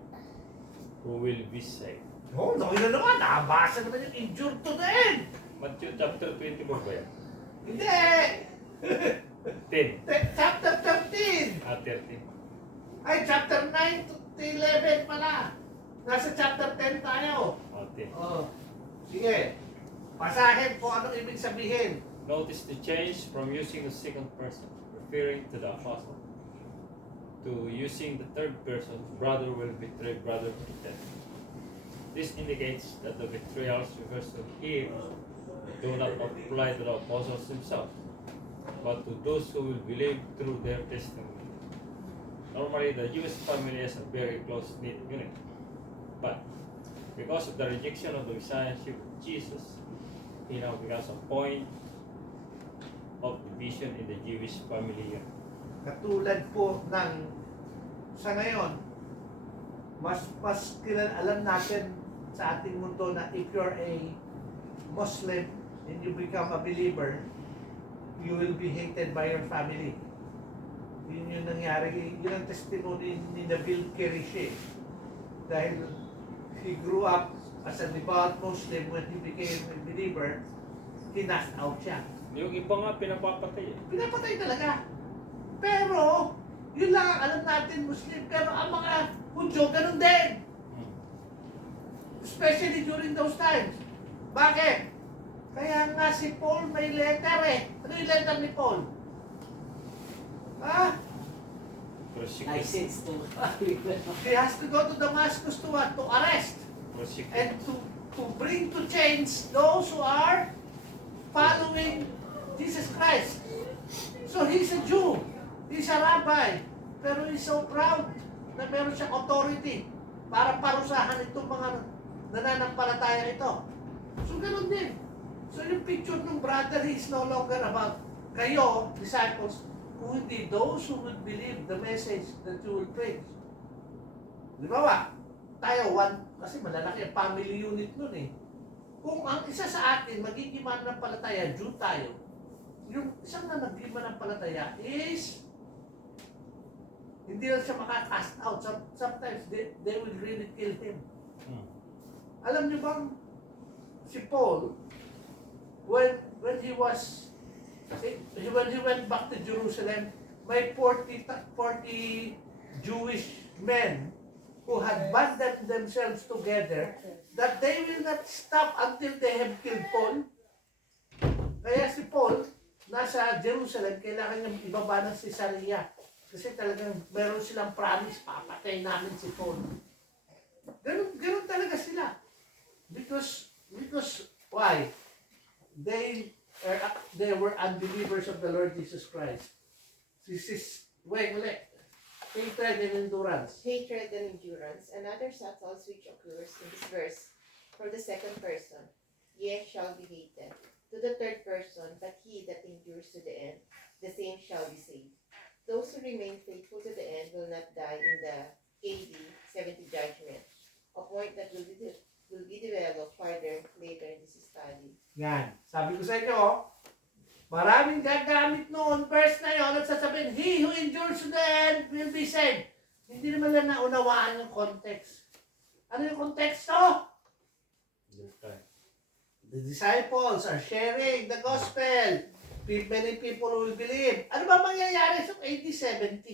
who will be saved. Oh, no, yun na naman. Nakabasa naman yung injured to the end. Matthew chapter 24 ba yan? Hindi. 10. Chapter 13. 13. Ay, chapter 9 to 11 pala. Nasa chapter 10 tayo. 10. Oh. Sige. Basahin kung anong ibig sabihin. Notice the change from using the second person, referring to the apostle, to using the third person, brother will betray brother to death. This indicates that the betrayals referred to here do not apply to the apostles themselves, but to those who will believe through their testimony. Normally, the Jewish family is a very close-knit unit, but because of the rejection of the messiahship of Jesus, he now becomes a point of division in the Jewish family unit. Katulad po ng sa ngayon, mas alam natin sa ating mundo na if you're a Muslim and you become a believer, you will be hated by your family. Yun yung nangyari, yun ang testimony ni Nabil Kerishi. Dahil he grew up as a devout Muslim, when he became a believer, kinast out siya. Yung iba nga pinapapatay eh. Pinapatay talaga. Pero, yun lang ang alam natin, Muslim. Pero ang mga Hudyo, ganun din. Especially during those times. Bakit? Kaya nga si Paul may letter eh. Ano yung letter ni Paul? Ha? License to. He has to go to Damascus to what? To arrest. And to bring to change those who are following Jesus Christ. So he's a Jew. He's a rabbi. Pero he's so proud na meron siyang authority para parusahan itong mga nananampalataya ito. So ganun din. So yung picture ng brother, he's no longer about kayo, disciples, kung hindi those who will believe the message that you will preach. Di ba ba? Tayo, kasi malalaki ang family unit nun eh. Kung ang isa sa atin, magiging mananampalataya, Jew tayo, yung isang na naging mananampalataya is hindi lang siya maka-cast out. Sometimes they will really kill him. Alam niyo bang si Paul, when he went back to Jerusalem, may 40 Jewish men who had banded themselves together that they will not stop until they have killed Paul. Kaya si Paul, nasa Jerusalem, kailangan niyang ibaba ng Caesarea. Kasi talagang meron silang promise, papatay namin si Paul. Ganun talaga sila. Because why? They were unbelievers of the Lord Jesus Christ. This is, hatred and endurance. Hatred and endurance. Another subtle which occurs in this verse from the second person. Ye shall be hated. To the third person, but he that endures to the end, the same shall be saved. Those who remain faithful to the end will not die in the AD 70 judgment, a point that will be developed further later in this study. Yan. Sabi ko sa inyo, maraming gagamit noon, verse na yun, at sasabihin, he who endures to the end will be saved. Hindi naman lang naunawaan yung context. Ano yung konteksto? The disciples are sharing the gospel. Many people will believe. Ano ba mangyayari sa AD 70?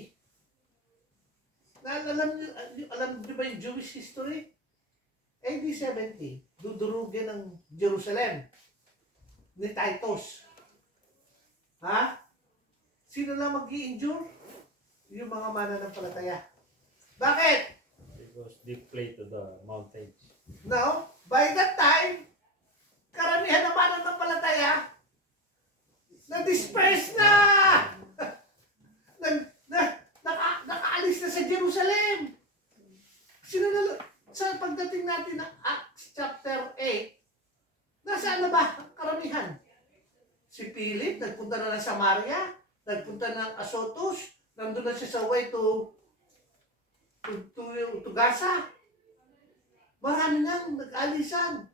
Alam niyo ba yung Jewish history? AD 70, dudurugin ng Jerusalem ni Titus. Ha? Sino lang mag-i-endure? Yung mga mananampalataya. Bakit? Because they play to the mountains. Now, by that time, karamihan ng mananampalataya na-disperse na! Nakaalis na sa Jerusalem. Sino na, sa pagdating natin ng Acts chapter 8, nasaan na ba ang karamihan? Si Philip, nagpunta na ng Samaria, nagpunta ng Azotus, nandun na siya sa way to Gaza. Marami nang nag-alisan.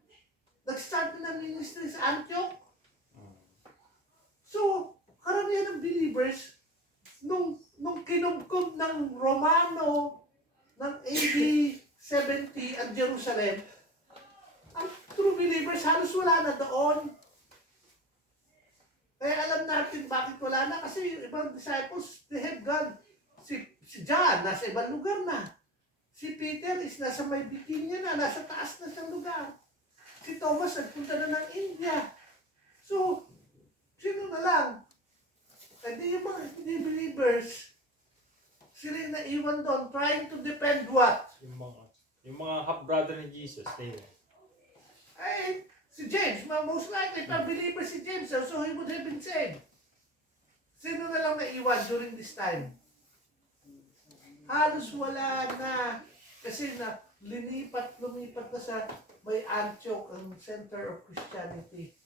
Nag-start na ng ministry sa Antioch. So, karamihan ng believers, nung kinubkob ng Romano ng AD 70 ang Jerusalem, ang true believers halos wala na doon. Kaya alam natin bakit wala na, kasi yung ibang disciples, they have gone. Si John, nasa ibang lugar na. Si Peter is nasa may Bithynia na, nasa taas na siyang lugar. Si Thomas nagpunta na ng India. So, sino na lang? Hindi yung mga hindi believers, sila yung naiwan doon, trying to defend what? Yung mga half-brother ni Jesus, they Ay, si James, most likely, pa believer si James, so he would have been saved. Sino na lang naiwan during this time? Halos wala na. Kasi lumipat na sa may Antioch, ang center of Christianity.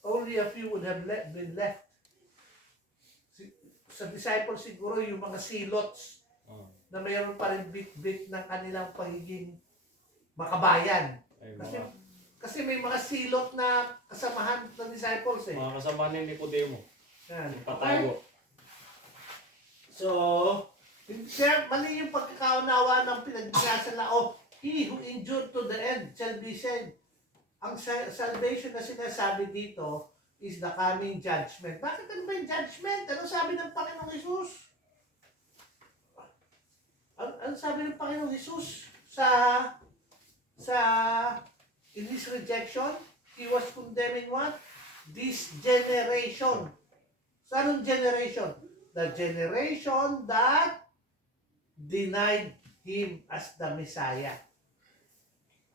Only a few would have been left. Sa disciples siguro yung mga silots na mayroon pa rin bit-bit ng kanilang pagiging makabayan. Kasi may mga silot na kasamahan ng disciples eh. mga kasama ni Nicodemo. Yan. Patago. So, kaya mali yung pagkakaunawa ng pinagbigasa na, he who endured to the end shall be saved. Ang salvation na sinasabi dito is the coming judgment. Bakit ano ba yung judgment? Ano sabi ng Panginoong Jesus? Ano sabi ng Panginoong Jesus in his rejection? He was condemning what? This generation. So anong generation? The generation that denied him as the Messiah.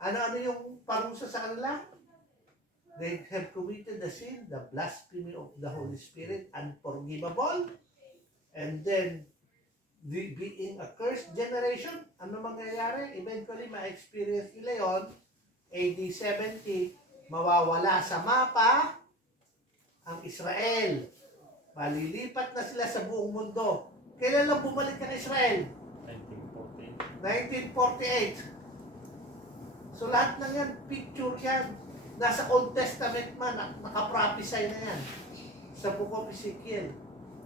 Ano yung parusa sa kanila? They have committed the sin, the blasphemy of the Holy Spirit, unforgivable. And then, being a cursed generation, ano mangyayari? Eventually, ma-experience nila yun. AD 70, mawawala sa mapa ang Israel. Malilipat na sila sa buong mundo. Kailan lang bumalik ang Israel? 1948. So lahat ng yan, picture yan. Nasa Old Testament man, nakaprophesy na yan. Sa Book of Ezekiel,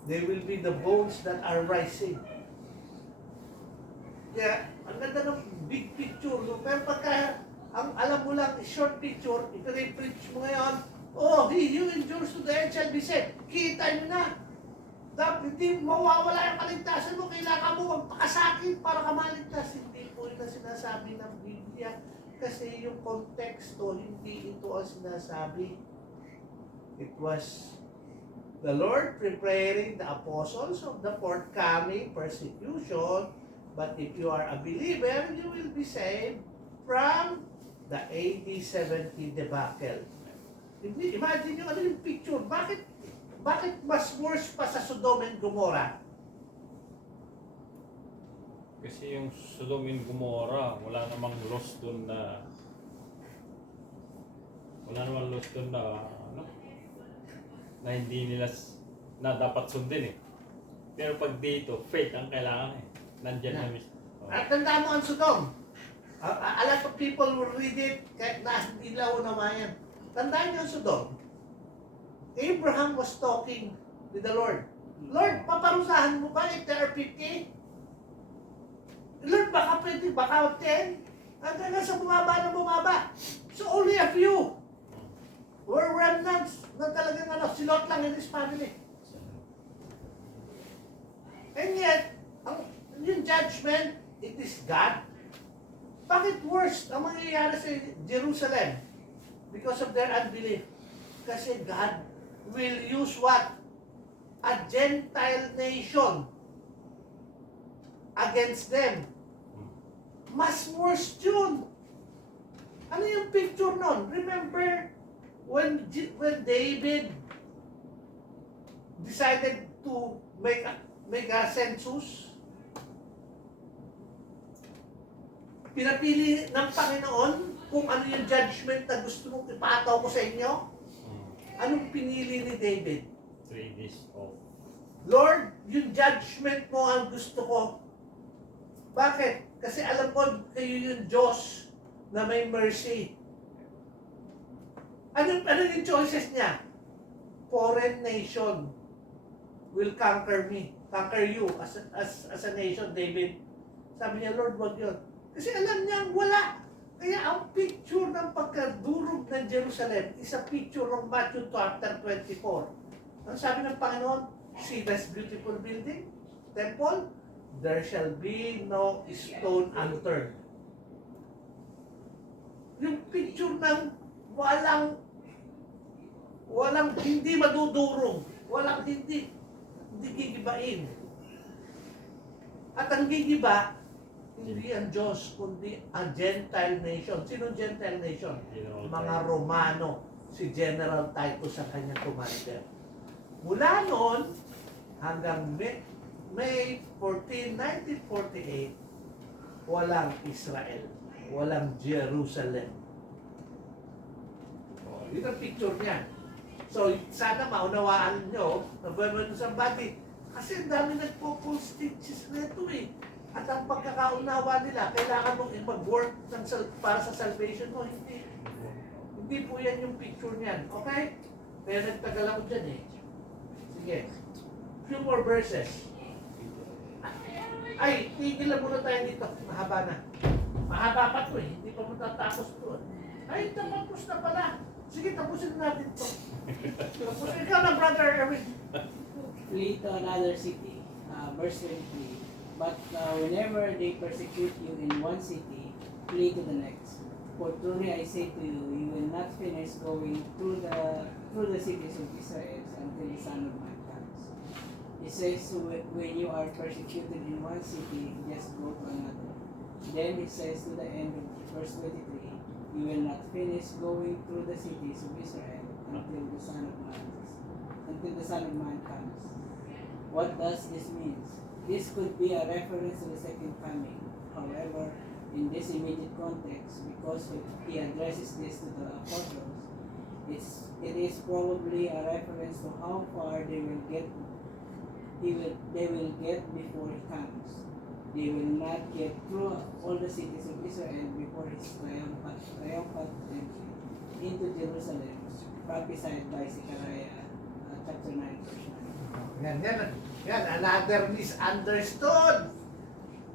they will be the bones that are rising. Kaya, ang ganda ng big picture. No? Pero pagka, ang alam mo lang, short picture, ito na yung preach mo ngayon, he who endures to the end shall be saved. Kita nyo na. Dapat hindi mawawala yung kaligtasan mo. Kailangan mo magpakasakit para ka maligtas. Hindi po yun ang sinasabi ng Biblia. Kasi yung konteksto, hindi ito ang sinasabi. It was the Lord preparing the apostles of the forthcoming persecution. But if you are a believer, you will be saved from the AD 70 debacle. Imagine nyo, ano yung picture? Bakit mas worse pa sa Sodom and Gomorrah? Kasi yung Sodom and Gomorrah, wala namang loss doon na na hindi nila na dapat sundin eh. Pero pag dito, faith ang kailangan eh. Nandyan na mismo. At tanda mo ang Sodom. A lot of people will read it kahit na hindi nila unamayan. Tandaan niyo ang Sodom. Abraham was talking with the Lord. Lord, paparusahan mo ba if there are 50? Lord, baka pwede, baka 10? Hanggang sa bumaba. So only a few were remnants na talagang sila Lot lang and his family. And yet, yung judgment, it is God. Bakit worse ang mangyayari sa Jerusalem? Because of their unbelief. Kasi God will use what? A Gentile nation against them. Mas worse yun. Ano yung picture nun? Remember when David decided to make a census? Pinapili ng Panginoon kung ano yung judgment na gusto mong ipataw ko sa inyo. Anong pinili ni David? 3 days off. Lord, yung judgment mo ang gusto ko. Bakit? Kasi alam ko kayo yung Diyos na may mercy. Ano yung choices niya? Foreign nation will conquer me. Conquer you as a nation, David. Sabi niya, Lord, wag yun. Kasi alam niya, wala. Kaya ang picture ng pagkadurog ng Jerusalem is a picture of Matthew chapter 24. Ang sabi ng Panginoon, see this beautiful building, temple, there shall be no stone unturned. Yung picture ng walang hindi madudurog, walang hindi gigibain. At ang gigiba, hindi ang Diyos, kundi ang Gentile nation. Sino Gentile nation? Mga Romano. Si General Titus sa kanyang commander. Mula noon hanggang May 14, 1948, walang Israel. Walang Jerusalem. Yun ang picture niya. So, sana maunawaan nyo na when somebody, kasi ang dami nagpo-pull stitches nito eh. At ang pagkakaunawa nila, kailangan mong mag-work para sa salvation mo. Hindi po yan yung picture niyan. Okay? Kaya nagtagal ako dyan eh. Sige. Few more verses. Ay, tigilan muna tayo dito. Mahaba na. Mahaba pa to eh. Hindi pa matatapos to. Ay, tapos na pala. Sige, tapusin natin to. Tapos ikaw na, Brother Erwin. Flee to another city. Verse 23. But whenever they persecute you in one city, flee to the next. For truly I say to you, you will not finish going through the cities of Israel until the Son of Man comes. He says, when you are persecuted in one city, just go to another. Then he says to the end of verse 23, you will not finish going through the cities of Israel until the Son of Man comes. What does this mean? This could be a reference to the second coming. However, in this immediate context, because he addresses this to the apostles, it is probably a reference to how far they will get before he comes. They will not get through all the cities of Israel before his triumphant entry into Jerusalem, prophesied by Zechariah chapter 9 verse 9. Yan, another misunderstood.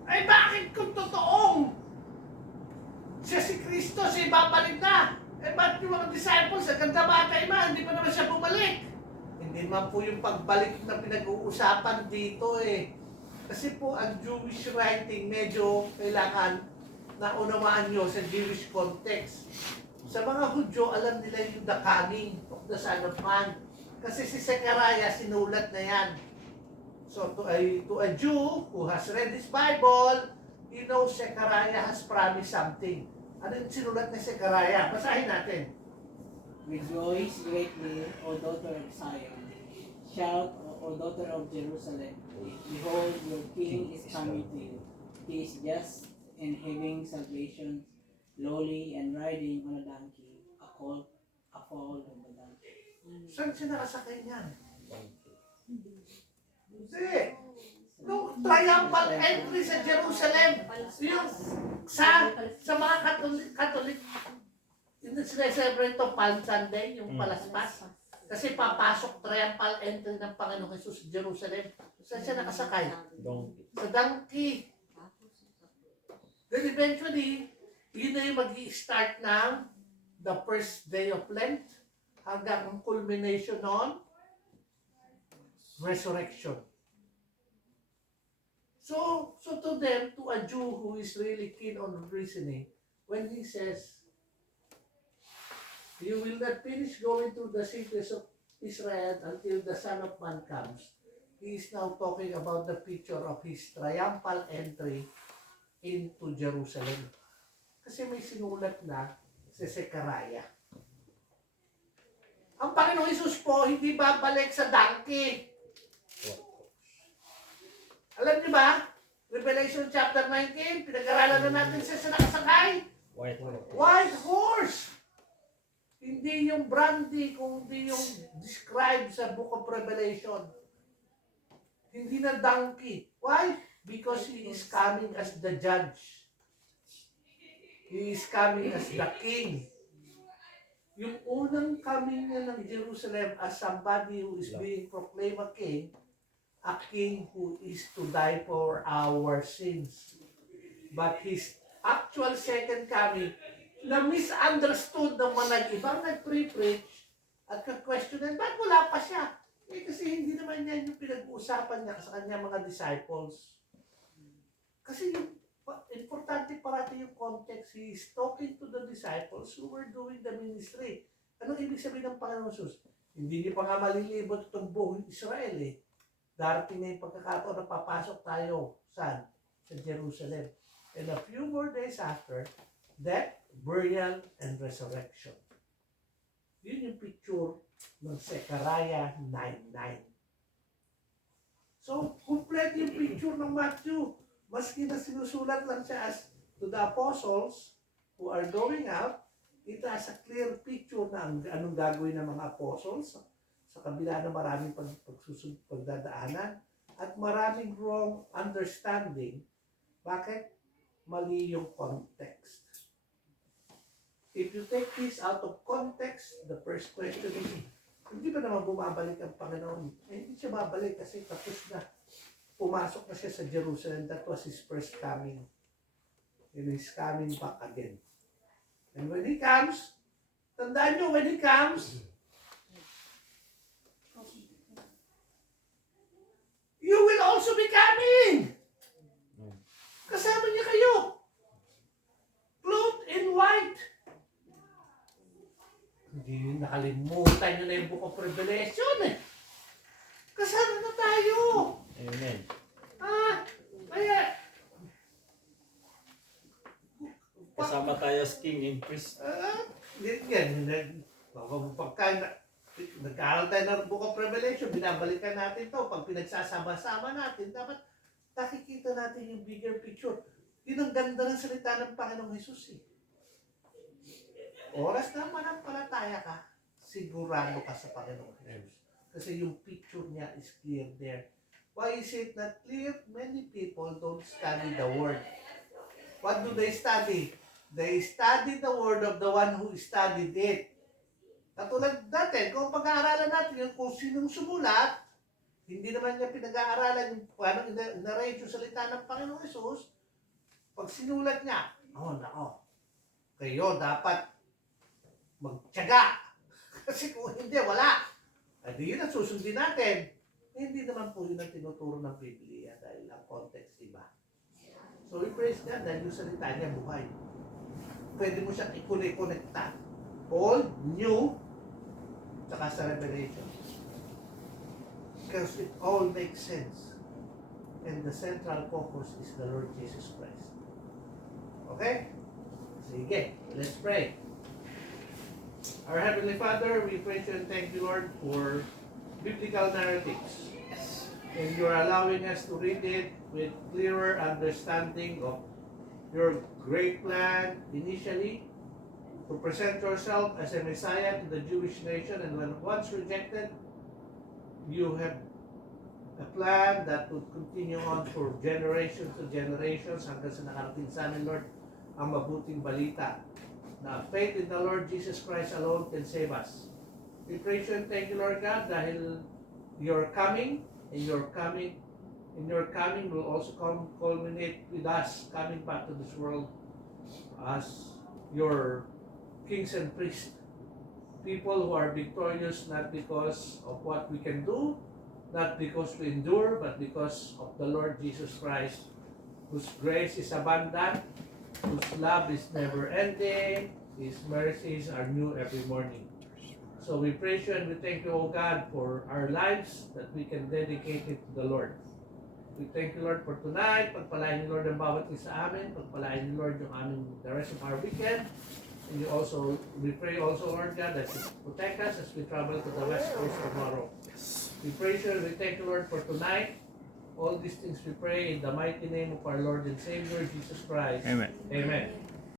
Ay, bakit kung totoong siya si Kristo, siya babalik na? Eh, ba't yung mga disciples, ang ganda batay man, hindi pa naman siya bumalik? Hindi man po yung pagbalik na pinag-uusapan dito eh. Kasi po, ang Jewish writing, medyo kailangan na unawaan nyo sa Jewish context. Sa mga Hudyo, alam nila yung the coming of the Son of Man. Kasi si Zechariah, sinulat na yan. So to a Jew who has read his Bible, he knows Zechariah has promised something. Ano yung sinulat ni Zechariah? Basahin natin. Rejoice greatly, O daughter of Zion. Shout, O daughter of Jerusalem. Behold, your king is coming to you. He is just and having salvation, lowly and riding on a donkey, a foal of a donkey. Saan siya nakasakay niyan? Hindi. Nung triumphal entry sa Jerusalem, yung sa mga Katolik, hindi sila celebrate ito Palm Sunday, yung palaspas. Kasi papasok triumphal entry ng Panginoong Jesus sa Jerusalem. Saan siya nakasakay? Sa donkey. Then eventually, yun na yung mag-i-start ng the first day of Lent hanggang ang culmination noon, resurrection. So to them, to a Jew who is really keen on reasoning, when he says, you will not finish going through the cities of Israel until the Son of Man comes, he is now talking about the picture of his triumphal entry into Jerusalem. Kasi may sinulat na si Zechariah. Ang Panginoong Hesus po, hindi babalik sa donkey. Alam niyo ba? Revelation chapter 19, pinag-aralan na natin siya sa nakasakay. White horse. Hindi yung brandy, kundi yung described sa book of Revelation. Hindi na donkey. Why? Because he is coming as the judge. He is coming as the king. Yung unang coming niya ng Jerusalem as somebody who is being proclaimed a king who is to die for our sins. But his actual second coming, na misunderstood ng mga ibang nag-preach at ka-questionan, ba't wala pa siya? Eh kasi hindi naman yan yung pinag-uusapan niya sa kanya mga disciples. Kasi yung importante parati yung context. He is talking to the disciples who were doing the ministry. Anong ibig sabihin ng Panginoon Jesus? Hindi niyo pa nga malilibot itong buong Israel eh. Darating na yung pagkakataon na papasok tayo saan? Sa Jerusalem. And a few more days after, death, burial, and resurrection. Yun yung picture ng Zechariah 9:9. So, complete yung picture ng Matthew. Maski na sinusulat lang siya as to the apostles who are going out, it has a clear picture na anong gagawin ng mga apostles sa kabila na maraming pagdadaanan at maraming wrong understanding. Bakit? Mali yung context. If you take this out of context, the first question is, hindi ba naman bumabalik ang Panginoon? Eh, hindi siya babalik kasi tapos na. Pumasok na siya sa Jerusalem. That was his first coming. And he's coming back again. And when he comes, tandaan nyo, when he comes, you will also be coming. Kasama niya kayo. Clothed in white. Hindi nakalimutan nyo na yung Book of Revelation eh. Kasama na tayo. Amen. Kaya, Kasama tayo as king and priest. pagka nagkaroon tayo ng Book of Revelation, binabalikan natin to. Pag pinagsasama-sama natin, dapat nakikita natin yung bigger picture. Yun ang ganda ng salita ng Panginoong Hesus eh. Oras na manampalataya ka, sigurado ka sa Panginoong Hesus. Kasi yung picture niya is clear there. Why is it not clear? Many people don't study the Word. What do they study? They study the Word of the one who studied it. Katulad natin, kung pag-aaralan natin yung kung sinong sumulat, hindi naman niya pinag-aaralan yung paano narrate yung salita ng Panginoong Hesus. Pag sinulat niya, kayo dapat magtiyaga. Kasi kung hindi, wala. At yun ang susundin natin. Hindi naman po yun ang tinuturo ng Biblia dahil ang context iba. So we praise God dahil yung salita niya buhay. Pwede mo siyang i-connecta. Old, new, saka sa Revelation. Because it all makes sense. And the central focus is the Lord Jesus Christ. Okay? Sige, let's pray. Our Heavenly Father, we praise you and thank you, Lord, for biblical narratives. And you're allowing us to read it with clearer understanding of your great plan initially to present yourself as a Messiah to the Jewish nation, and when once rejected, you have a plan that would continue on for generations to generations hanggang sa nakarating sa amin, Lord, ang mabuting balita na faith in the Lord Jesus Christ alone can save us. We praise you and thank you, Lord God, dahil you're coming, and your coming will also culminate with us coming back to this world as your kings and priests, people who are victorious not because of what we can do, not because we endure, but because of the Lord Jesus Christ, whose grace is abundant, whose love is never ending, His mercies are new every morning. So we praise you and we thank you, O God, for our lives that we can dedicate it to the Lord. We thank you, Lord, for tonight. Pagpalain niyo, Lord, ang bawat isa amin. Pagpalain niyo, Lord, yung aming the rest of our weekend. And you also, we pray also, Lord God, that you protect us as we travel to the West Coast tomorrow. We praise you and we thank you, Lord, for tonight. All these things we pray in the mighty name of our Lord and Savior, Jesus Christ. Amen. Amen.